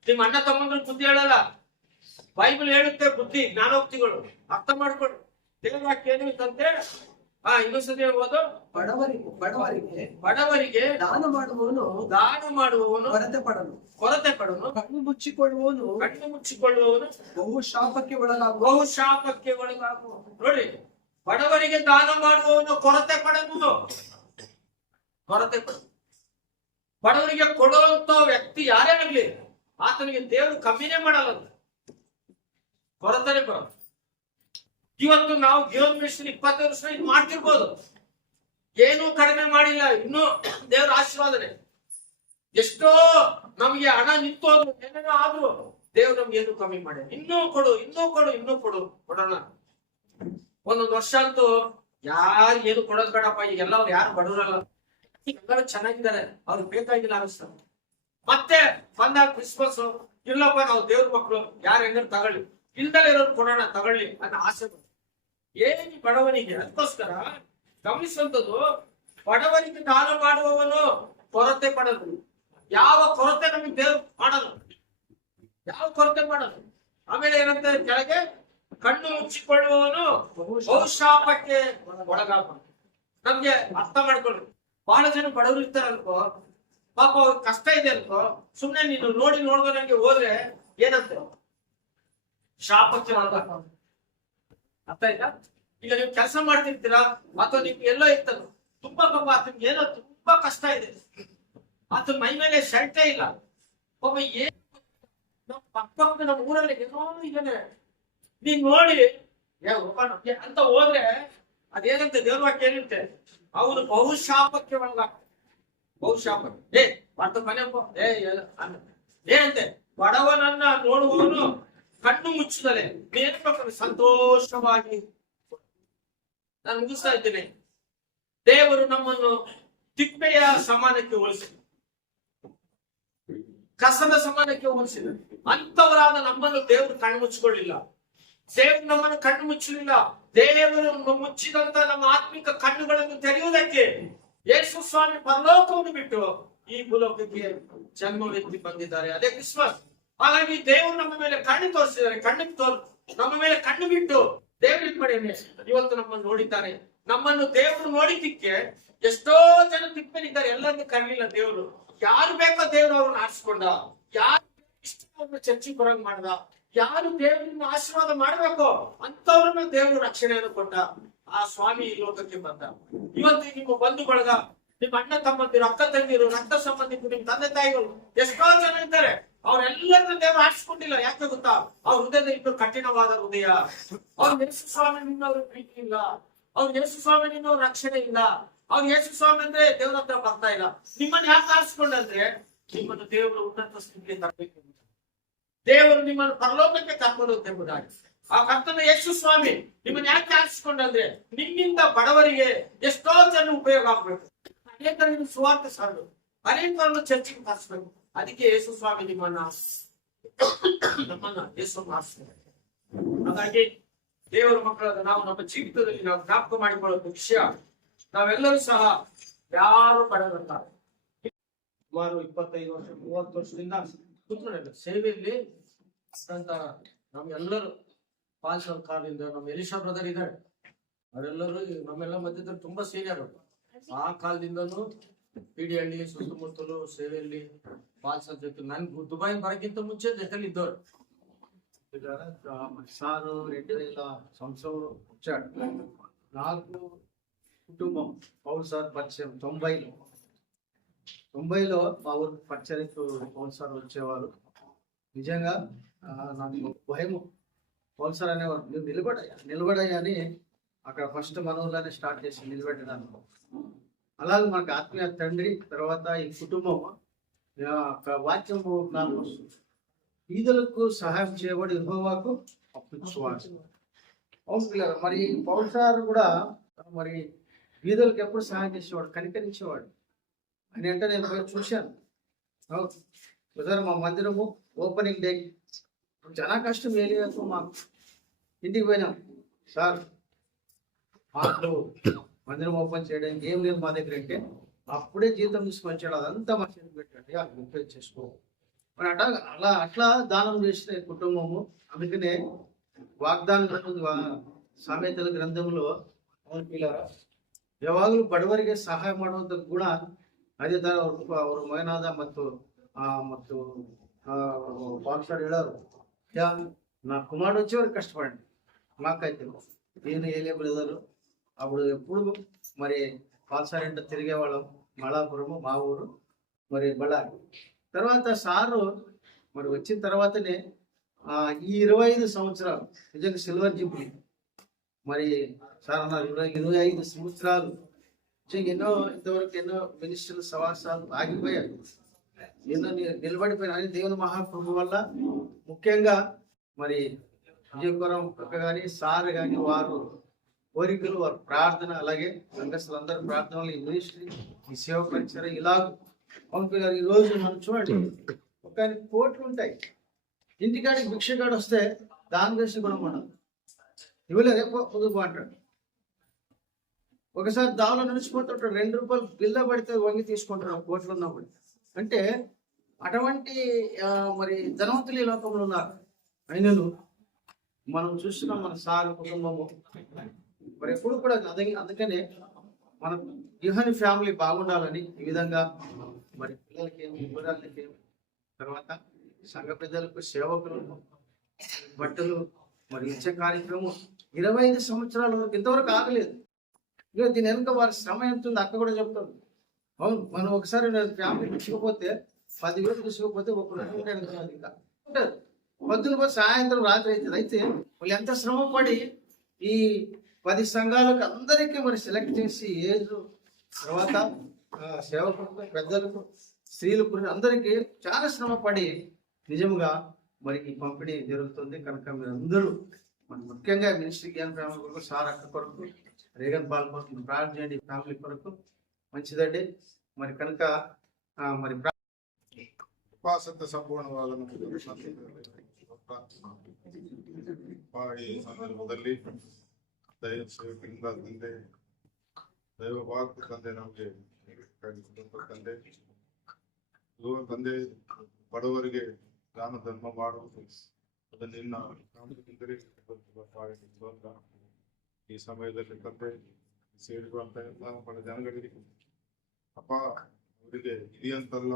ನಿಮ್ ಅಣ್ಣ ತಮ್ಮಂದ್ರು ಬುದ್ಧಿ ಹೇಳಲ್ಲ. ಬೈಬಲ್ ಹೇಳುತ್ತೆ ಬುದ್ಧಿ, ಜ್ಞಾನೋಕ್ತಿಗಳು. ಅರ್ಥ ಮಾಡ್ಕೊಂಡು ದೇವ್ರ ವಾಕ್ಯ ಏನಿತ್ತಂತೆ, ಇನ್ನೊಂದ್ಸತಿ ಹೇಳ್ಬೋದು. ಬಡವರಿಗೆ ದಾನ ಮಾಡುವವನು ಕೊರತೆ ಪಡನು, ಕಣ್ಣು ಮುಚ್ಚಿಕೊಳ್ಳುವವನು ಬಹು ಶಾಪಕ್ಕೆ ಒಳಗಾಗುವ. ನೋಡಿ, ಬಡವರಿಗೆ ದಾನ ಮಾಡುವವನು ಕೊರತೆ ಪಡನು. ಬಡವರಿಗೆ ಕೊಡುವಂತ ವ್ಯಕ್ತಿ ಯಾರೇ ಆಗ್ಲಿ, ಆತನಿಗೆ ದೇವರು ಕಮ್ಮಿನೇ ಮಾಡಲ್ಲ, ಕೊರತೆನೆ ಬರೋದು. ಇವತ್ತು ನಾವು ಗಿರೋನ್ ಮಿಷನ್ 20 ವರ್ಷ ಇದು ಮಾಡ್ತಿರ್ಬೋದು, ಏನೂ ಕಡಿಮೆ ಮಾಡಿಲ್ಲ. ಇನ್ನೂ ದೇವರ ಆಶೀರ್ವಾದನೆ. ಎಷ್ಟೋ ನಮ್ಗೆ ಹಣ ನಿಂತೋದ್ರು, ಏನೇನೋ ಆದ್ರು, ದೇವ್ರು ನಮ್ಗೆ ಏನು ಕಮ್ಮಿ ಮಾಡಿ, ಇನ್ನೂ ಕೊಡು ಕೊಡೋಣ. ಒಂದೊಂದು ವರ್ಷ ಅಂತೂ ಯಾರು ಏನು ಕೊಡೋದ್ ಬೇಡಪ್ಪ, ಈಗೆಲ್ಲ ಅವ್ರು ಯಾರು ಬಡವರಲ್ಲ, ಎಲ್ಲರೂ ಚೆನ್ನಾಗಿದ್ದಾರೆ, ಅವ್ರಿಗೆ ಬೇಕಾಗಿಲ್ಲ ಅನಿಸ್ತಾರೆ. ಮತ್ತೆ ಬಂದಾಗ ಕ್ರಿಸ್ಮಸ್, ಇಲ್ಲಪ್ಪ ನಾವು ದೇವ್ರ ಮಕ್ಕಳು, ಯಾರು ಹೆಂಗಾರು ತಗೊಳ್ಳಿ, ಇಲ್ದಲೇ ಇರೋರು ಕೊಡೋಣ, ತಗೊಳ್ಳಿ ಅನ್ನೋ ಆಸೆ ಬರುತ್ತೆ. ಏನ್ ಬಡವನಿಗೆ. ಅದಕ್ಕೋಸ್ಕರ ಗಮನಿಸುವಂಥದ್ದು, ಬಡವನಿಗೆ ದಾನ ಮಾಡುವವನು ಕೊರತೆ ಪಡೋದು. ಯಾವ ಕೊರತೆ ನಮಗೆ ದೇವ್ರು ಮಾಡಲ್ಲ, ಯಾವ ಕೊರತೆ ಮಾಡಲ್ಲ. ಆಮೇಲೆ ಏನಂತ ಕೆಳಗೆ, ಕಣ್ಣು ಮುಚ್ಚಿಕೊಳ್ಳುವವನು ಬಹುಶಾಪಕ್ಕೆ ಒಳಗಾಗ. ನಮ್ಗೆ ಅರ್ಥ ಮಾಡ್ಕೊಳ್ಳಿ. ಬಹಳ ಜನ ಬಡವರು ಇರ್ತಾರೆ ಅನ್ಕೋ, ಪಾಪ ಅವ್ರಿಗೆ ಕಷ್ಟ ಇದೆ ಅನ್ಕೋ, ಸುಮ್ನೆ ನೀನು ನೋಡ್ದೆ ನಂಗೆ ಹೋದ್ರೆ ಏನಂತ, ಶಾಪಕ್ಕೆ ಒಳಗಾಗ. ಅರ್ಥ ಆಯ್ತಾ? ಈಗ ನೀವು ಕೆಲಸ ಮಾಡ್ತಿರ್ತೀರಾ, ಅಥವಾ ನಿಮ್ಗೆ ಎಲ್ಲೋ ಇರ್ತದ, ತುಂಬಾ ಪಾಪ ಆತನಿಗೆ ಏನೋ ತುಂಬಾ ಕಷ್ಟ ಇದೆ, ಆತನ ಮೈ ಮೇಲೆ ಶರ್ಟೇ ಇಲ್ಲ, ಪಾಪ ಏನ್ ಪಕ್ಕ ನಮ್ಮ ಊರಲ್ಲಿ ಏನೋ ಇದೇನೆ, ನೀನ್ ನೋಡಿ ನಮ್ಗೆ ಅಂತ ಹೋದ್ರೆ ಅದೇನಂತೆ ದೇವ್ರ ವಾಕ್ಯ ಏನಿರುತ್ತೆ, ಅವನು ಬಹುಶಾಪಕ್ಕೆ ಒಳಗಾಗ್ತಾರೆ. ಬಹುಶಾಪಕ್ಕೆ ಬರ್ತ ಮನೆ ಏನಂತೆ, ಬಡವನನ್ನ ನೋಡುವವನು ಕಣ್ಣು ಮುಚ್ಚದಲೆ ನೇರವಾಗಿ ಸಂತೋಷವಾಗಿ. ನಾನು ಮುಗಿಸ್ತಾ ಇದ್ದೇನೆ. ದೇವರು ನಮ್ಮನ್ನು ತಿಪ್ಪೆಯ ಸಮಾನಕ್ಕೆ ಹೋಲಿಸಿದ, ಕಸದ ಸಮಾನಕ್ಕೆ ಹೋಲಿಸಿದ. ಅಂತವರಾದ ನಮ್ಮನ್ನು ದೇವರು ಕಣ್ಣು ಮುಚ್ಚಿಕೊಳ್ಳಿಲ್ಲ. ದೇವರು ನಮ್ಮನ್ನು ಕಣ್ಣು ಮುಚ್ಚಲಿಲ್ಲ. ದೇವರು ಮುಚ್ಚಿದಂತ ನಮ್ಮ ಆತ್ಮಿಕ ಕಣ್ಣುಗಳನ್ನು ತೆರೆಯುವುದಕ್ಕೆ ಯೇಸು ಸ್ವಾಮಿ ಪರಲೋಕವನ್ನು ಬಿಟ್ಟು ಈ ಭೂಲೋಕಕ್ಕೆ ಜನ್ಮವೆತ್ತಿ ಬಂದಿದ್ದಾರೆ. ಅದೇ ಕ್ರಿಸ್ಮಸ್. ಹಾಗಾಗಿ ದೇವರು ನಮ್ಮ ಮೇಲೆ ಕಣ್ಣು ತೋರಿಸಿದ್ದಾರೆ. ನಮ್ಮ ಮೇಲೆ ಕಣ್ಣು ಬಿಟ್ಟು ದೇವ್ರಿಗೆ ಪಡೆಯನೆ ಇವತ್ತು ನಮ್ಮನ್ನು ನೋಡಿದ್ದಾರೆ. ನಮ್ಮನ್ನು ದೇವರು ನೋಡಿದ್ದಕ್ಕೆ ಎಷ್ಟೋ ಜನ ತಿಪ್ಪಲಿದ್ದಾರೆ. ಎಲ್ಲರನ್ನು ಕರಲಿಲ್ಲ ದೇವರು. ಯಾರು ಬೇಕೋ ದೇವರು ಅವ್ರನ್ನ ಆರಿಸ್ಕೊಂಡ. ಯಾರು ಇಷ್ಟ ಚರ್ಚೆಗೆ ಬರಂಗ್ ಮಾಡ್ದ. ಯಾರು ದೇವರನ್ನ ಆಶೀರ್ವಾದ ಮಾಡ್ಬೇಕೋ ಅಂತವ್ರನ್ನ ದೇವರು ರಕ್ಷಣೆಯನ್ನು ಕೊಟ್ಟ. ಆ ಸ್ವಾಮಿ ಈ ಲೋಕಕ್ಕೆ ಬಂದ. ಇವತ್ತು ನಿಮ್ಮ ಬಂಧು ಬಳಗ, ನಿಮ್ಮ ಅಣ್ಣ ತಮ್ಮಂದಿರು, ಅಕ್ಕ ತಂದಿರು, ರಕ್ತ ಸಂಬಂಧಿಕರು, ನಿಮ್ ತಂದೆ ತಾಯಿಗಳು ಎಷ್ಟೋ ಜನ ಇದ್ದಾರೆ. ಅವರೆಲ್ಲರನ್ನ ದೇವರು ಆರಿಸ್ಕೊಂಡಿಲ್ಲ. ಯಾಕೆ ಗೊತ್ತಾ? ಅವ್ರ ಹೃದಯದ ಇನ್ನೂ ಕಠಿಣವಾದ ಹೃದಯ. ಅವ್ರ ಯೇಸು ಸ್ವಾಮಿ ನಿನ್ನವ್ರ ಪ್ರೀತಿ ಇಲ್ಲ, ಅವ್ರ ಯೇಸು ಸ್ವಾಮಿ ನಿನ್ನವ್ರ ರಕ್ಷಣೆ ಇಲ್ಲ, ಅವ್ರ ಯೇಸು ಸ್ವಾಮಿ ಅಂದ್ರೆ ದೇವ್ರ ಹತ್ರ ಬರ್ತಾ ಇಲ್ಲ. ನಿಮ್ಮನ್ನ ಯಾಕೆ ಆರಿಸ್ಕೊಂಡ್ರೆ ನಿಮ್ಮನ್ನು ದೇವರು ಉನ್ನತ ಸ್ಥಿತಿಗೆ ತರಬೇಕು, ದೇವರು ನಿಮ್ಮನ್ನು ಪರಲೋಕಕ್ಕೆ ಕರ್ಕೊಂಡು ಎಂಬುದಾಗಿ. ಆ ಕರ್ತನ ಯೇಸು ಸ್ವಾಮಿ ನಿಮ್ಮನ್ನ ಯಾಕೆ ಆರಿಸ್ಕೊಂಡ್ರೆ ನಿಮ್ಮಿಂದ ಬಡವರಿಗೆ ಎಷ್ಟೋ ಜನ ಉಪಯೋಗ ಆಗ್ಬೇಕು, ಅನೇಕರನ್ನು ಸುವಾರ್ತೆ ಸಾರಲು, ಅನೇಕರನ್ನು ಚರ್ಚೆಗೆ ತರಿಸ್ಬೇಕು. ಅದಕ್ಕೆ ಯೇಸು ಸ್ವಾಮಿ ನಮ್ಮನ್ನ ಯೇಸು ಆರಿಸ್ತಾರೆ. ಹಾಗಾಗಿ ದೇವರ ಮಕ್ಕಳಾದ ನಾವು ನಮ್ಮ ಜೀವಿತದಲ್ಲಿ ನಾವು ಜ್ಞಾಪಕ ಮಾಡಿಕೊಳ್ಳುವ ವಿಷಯ, ನಾವೆಲ್ಲರೂ ಸಹ ಯಾರು ಬಡವರಲ್ಲ. ಸುಮಾರು 25 ವರ್ಷ 30 ವರ್ಷದಿಂದ ಕೂತ್ಕೊಂಡಿಲ್ಲ ಸೇವೆಯಲ್ಲಿ ಅಂತ ನಮ್ಗೆಲ್ಲರೂ ಪಾಲ್ ಸರ್ಕಾರದಿಂದ ನಮ್ಮ ಎಲಿಶಾ ಬ್ರದರ್ ಇದ್ದಾರೆ, ಅವರೆಲ್ಲರೂ ನಮ್ಮೆಲ್ಲ ಮಧ್ಯದಲ್ಲಿ ತುಂಬಾ ಸೀನಿಯರ್. ಆ ಕಾಲದಿಂದನೂ ಪಿಡಿಹಳ್ಳಿ ಸುತ್ತಮುತ್ತಲು ಸೇವೆಯಲ್ಲಿ ಪಾಲ್ ಸರ್ ಜೊತೆ ನನ್ ದುಬೈ ಬರಕ್ಕಿಂತ ಮುಂಚೆ ಜೊತೆಲಿ ಇದ್ದವ್ರು. సారు 2000 సంవత్సరం వచ్చాడు. నాకు కుటుంబం పౌల్ సార్ పరిచయం 90లో మా ఊరు పరిచయకు పౌల్ సార్ వచ్చేవారు. నిజంగా నాకు భయం. పౌల్ సార్ అనేవారు నువ్వు నిలబడాయి అని అక్కడ ఫస్ట్ మన ఊర్లోనే స్టార్ట్ చేసి నిలబెట్టడాను. అలాగే మనకు ఆత్మీయ తండ్రి, తర్వాత ఈ కుటుంబం వాక్యము నాకు ఈదులకు సహాయం చేయబడి యెహోవాకు అప్పించువాడు. అవును పిల్లలు, మరి పౌల్ సార్ కూడా మరి బీదలకు ఎప్పుడు సహాయం చేసేవాడు, కనికరించేవాడు అని అంటే నేను పోయి చూశాను. బ్రదర్ మా మందిరము ఓపెనింగ్ డే చాలా కష్టం వేయలేదు. మా ఇంటికి పోయినాం, సార్ మాకు మందిరం ఓపెన్ చేయడానికి ఏం లేదు మా దగ్గర అంటే అప్పుడే జీతం తీసుకొచ్చాడు. అదంతా మా చేతికి పెట్టండి, అది ఉపయోగ చేసుకో మరి అట్లా దానం చేసిన కుటుంబము. అందుకనే వాగ్దాన సామెతల గ్రంథంలో ಯಾವಾಗಲೂ ಬಡವರಿಗೆ ಸಹಾಯ ಮಾಡುವಂತ ಗುಣ ಅದೇ ತರ ಅವರು ಮಗನಾದ ಮತ್ತು ಪಾಲ್ಸಾಡ್ ಹೇಳೋರು, నా కుమారుడు వచ్చే వరకు కష్టపడండి మాకైతే నేను ఏలేబుల్ ఎదరు. అప్పుడు ఎప్పుడు మరి పాల్సాడ్ అంటే తిరిగేవాళ్ళం. మళాపురము మా ఊరు, మరి బళ్ళారి. తర్వాత సారు మరి వచ్చిన తర్వాతనే ఈ 25 సంవత్సరాలు నిజంగా సిల్వర్ జూబ్లీ. మరి సార్ అన్నారు 25 సంవత్సరాలు ఎన్నో ఇంతవరకు ఎన్నో మినిస్టర్లు సవాసాలు ఆగిపోయారు, ఎన్నో నిలబడిపోయిన దేవుని మహాప్రభు వల్ల. ముఖ్యంగా మరి విజయపురం కానీ సార్ కానీ వారు కోరికలు, వారి ప్రార్థన, అలాగే సంఘస్థులందరూ ప్రార్థనలు, ఈ మినిస్ట్రీ, ఈ సేవ పరిచయం ఇలాగ పంపినారు. ఈ రోజు మనం చూడండి, ఒక కోట్లు ఉంటాయి, ఇంటికాడికి భిక్షగాడు వస్తే దాని గురించి కూడా మనం ఇవ్వలేదు, రేపు పొదుపు అంటాడు. ఒకసారి దావలో నడిచిపోతుంటాడు, 2 రూపాయలు బిల్ల పడితే వంగి తీసుకుంటాడు కోట్లు ఉన్నప్పుడు. అంటే అటువంటి మరి ధనవంతులు ఈ లోకంలో ఉన్నారు. అయినను మనం చూస్తున్నాం మన సార్ కుటుంబము మరి ఎప్పుడు కూడా అందుకనే మన యుహని ఫ్యామిలీ బాగుండాలని ఈ విధంగా మరి పిల్లలకి యువరాలకి, తర్వాత సంఘ పెద్దలకు, సేవకులకు బట్టలు మరి ఇచ్చే కార్యక్రమం 25 సంవత్సరాల వరకు ఇంతవరకు ఆగలేదు. ఇక దీని వెనుక వారి శ్రమ ఎంత ఉంది అక్క కూడా చెప్తారు. అవును, మనం ఒకసారి ఫ్యామిలీ తీసుకుపోతే 10,000 తీసుకుపోతే ఒక రోజు ఉంటాడు ఇంకా ఉంటారు. పొద్దున పోతే సాయంత్రం రాత్రి అవుతుంది. అయితే వాళ్ళు ఎంత శ్రమ పడి ఈ 10 సంఘాలకు అందరికీ మరి సెలెక్ట్ చేసి ఏజ్, తర్వాత సేవకులకు, పెద్దలకు, స్త్రీలకు అందరికీ చాలా శ్రమ పడి నిజంగా మరి ఈ పంపిణీ జరుగుతుంది. కనుక మీరు అందరూ మరి ముఖ్యంగా మినిస్ట్రీ జ్ఞాన ఫ్యామిలీ కొరకు, సార్ అక్క కొరకు, రేగన్ పాల్ కొరకు ప్రార్థన చేయండి. ఫ్యామిలీ కొరకు మంచిదండి. మరి కనుక మరి ఉపాసత ಸಂಪೂರ್ಣವಾದನು ಮಾಡಿ ಸಂದರ್ಭದಲ್ಲಿ ದೈವ ಸೇವಕರಿಂದ ತಂದೆ, ದೈವ ವಾಕ್ ತಂದೆ, ನಮಗೆ ಕುಟುಂಬ ತಂದೆ, ತಂದೆ ಬಡವರಿಗೆ ದಾನ ಧರ್ಮ ಮಾಡುವುದು ಅದು ನಿನ್ನ ಈ ಸಮಯದಲ್ಲಿ ತಂದೆ ಸೇರಿರುವಂತ ಎಲ್ಲ ಬಡ ಜನಗಳಿಗೆ ಅಪ್ಪ ಅವರಿಗೆ ಇದೆಯಂತಲ್ಲ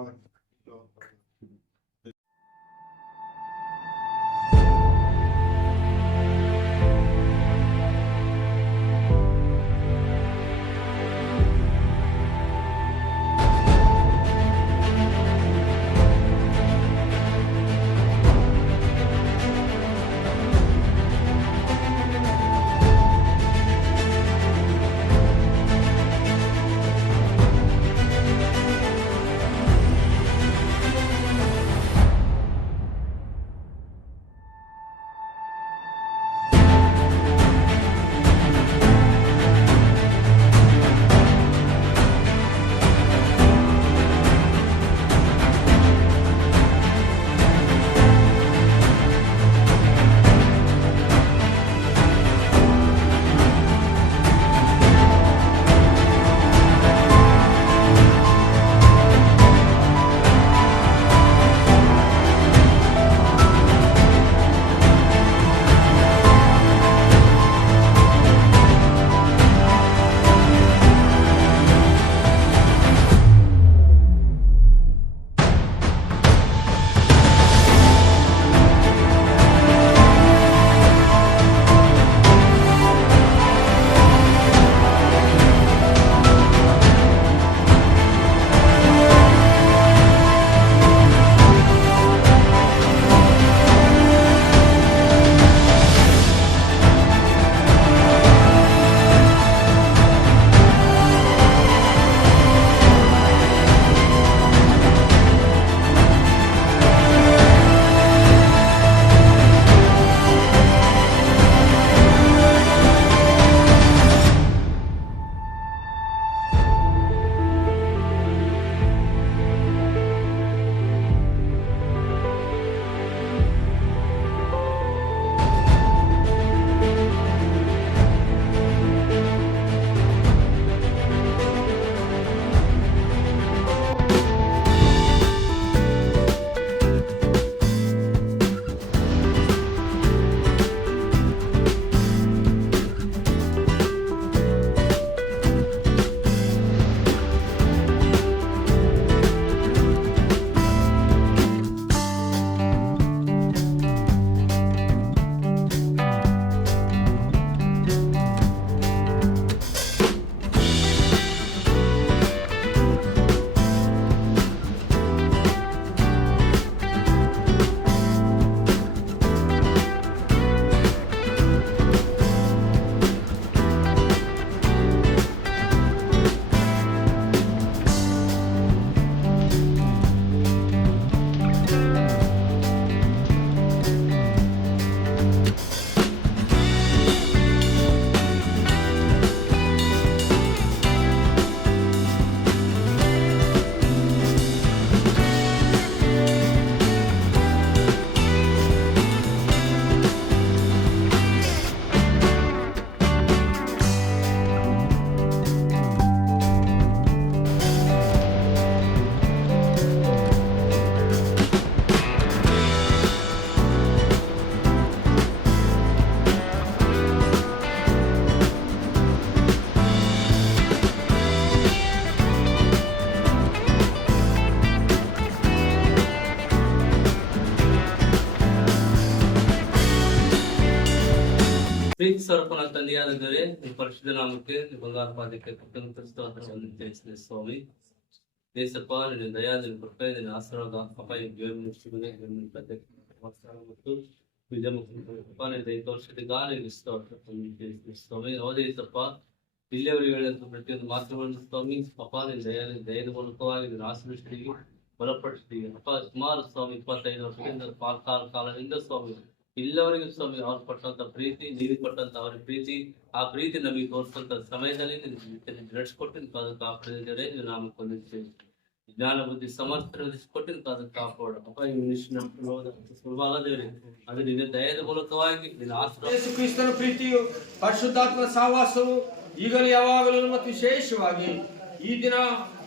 ಸ್ವರೂಪನ ತಂದೆಯಾದರೆ ನಿಮ್ಮ ಪರಿಶುದ್ಧ ನಾಮಕ್ಕೆ ನಿಮ್ಮ ಬಂಗಾರ ಪಾದಕ್ಕೆ ತಿಳಿಸಿದೆ ಸ್ವಾಮಿ. ದೇಶಪ್ಪ ನಿನ್ನ ದಯಾ, ನಿನ್ನ ಕೃಪೆ, ನಿನ್ನ ಆಶೀರ್ವಾದ ಅಪ್ಪ ಈ ದೇವರ ಮುಗಿಸಿದೆ ಮತ್ತು ದಯ ತೋರಿಸಿದಾಗ ಸ್ವಾಮಿ. ಅವದೇಸಪ್ಪ ಇಲ್ಲಿಯವರೆಗೆ ಹೇಳಿದಂತ ಪ್ರತಿಯೊಂದು ಮಾತುಗಳನ್ನು ಸ್ವಾಮಿ ಅಪ್ಪ ನಿನ್ನ ದಯದ ಮೂಲಕವಾಗಿ ನಿನ್ನ ಆಶೀರ್ವದಿಸಿದ್ದೀವಿ, ಬಲಪಡಿಸಿದ್ದೀವಿ ಅಪ್ಪ. ಸುಮಾರು ಸ್ವಾಮಿ 25 ವರ್ಷದಿಂದ ಕಾಲದಿಂದ ಸ್ವಾಮಿ ಇಲ್ಲವರೆಗೂ ಸ್ವಾಮಿ ಅವ್ರು ಕೊಟ್ಟಂತ ಪ್ರೀತಿ, ನೀವು ಕೊಟ್ಟಂತ ಅವ್ರ ಪ್ರೀತಿ, ಆ ಪ್ರೀತಿ ನಮಗೆ ತೋರಿಸಂತ ಸಮಯದಲ್ಲಿ ನಡೆಸ್ಕೊಟ್ಟು ಕಾಪಾಡಿದರೆ ನಾಮಕ್ಕೆ ಹೊಂದಿದ್ದೇವೆ. ಜ್ಞಾನ ಬುದ್ಧಿ ಸಮರ್ಥಿಸಿಕೊಟ್ಟು ಅದನ್ನು ಕಾಪಾಡು ಅಪ್ಪ. ಈ ಮನುಷ್ಯನಲ್ಲದೇವೆ ಅದು ನಿನ್ನ ದಯದ ಮೂಲಕವಾಗಿ ನಿನ್ನ ಆಶೀರ್ವಾದ. ಯೇಸು ಕ್ರಿಸ್ತನ ಪ್ರೀತಿಯು, ಪರಿಶುದ್ಧಾತ್ಮ ಸಹವಾಸವು ಈಗಲೂ ಯಾವಾಗಲೂ ಮತ್ತು ವಿಶೇಷವಾಗಿ ಈ ದಿನ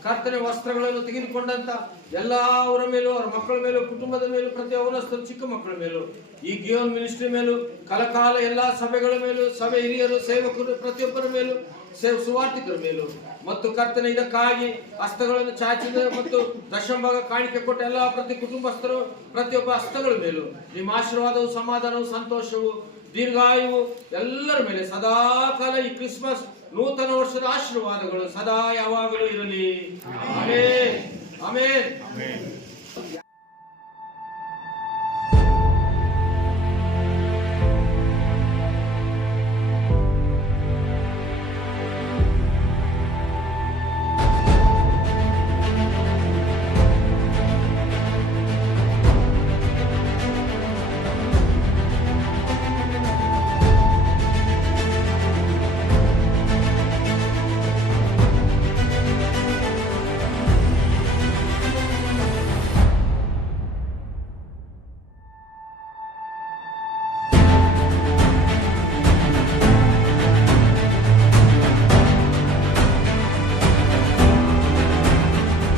ಕರ್ತನ ವಸ್ತ್ರಗಳನ್ನು ತೆಗೆದುಕೊಂಡಂತ ಎಲ್ಲರ ಮೇಲೂ, ಅವರ ಮಕ್ಕಳ ಮೇಲೂ, ಕುಟುಂಬದ ಮೇಲೂ, ಪ್ರತಿ ಅವನಸ್ಥರು ಚಿಕ್ಕ ಮಕ್ಕಳ ಮೇಲೂ, ಈ ಗಿಯೋನ್ ಮಿನಿಸ್ಟ್ರಿ ಮೇಲೂ, ಕಲಕಾಲ ಎಲ್ಲಾ ಸಭೆಗಳ ಮೇಲೂ, ಸಭೆ ಹಿರಿಯರು, ಸೇವಕರು, ಪ್ರತಿಯೊಬ್ಬರ ಮೇಲೂ, ಸುವಾರ್ತಿಕರ ಮೇಲೂ ಮತ್ತು ಕರ್ತನ ಇದಕ್ಕಾಗಿ ಹಸ್ತಗಳನ್ನು ಚಾಚಿದ ಮತ್ತು ದಶಂಭಾಗ ಕಾಣಿಕೆ ಕೊಟ್ಟ ಎಲ್ಲಾ ಪ್ರತಿ ಕುಟುಂಬಸ್ಥರು, ಪ್ರತಿಯೊಬ್ಬ ಹಸ್ತಗಳ ಮೇಲೂ ನಿಮ್ಮ ಆಶೀರ್ವಾದವು, ಸಮಾಧಾನವು, ಸಂತೋಷವು, ದೀರ್ಘಾಯುವು ಎಲ್ಲರ ಮೇಲೆ ಸದಾಕಾಲ ಈ ಕ್ರಿಸ್ಮಸ್ ನೂತನ ವರ್ಷದ ಆಶೀರ್ವಾದಗಳು ಸದಾ ಯಾವಾಗಲೂ ಇರಲಿ. ಆಮೆನ್. ಆಮೆನ್.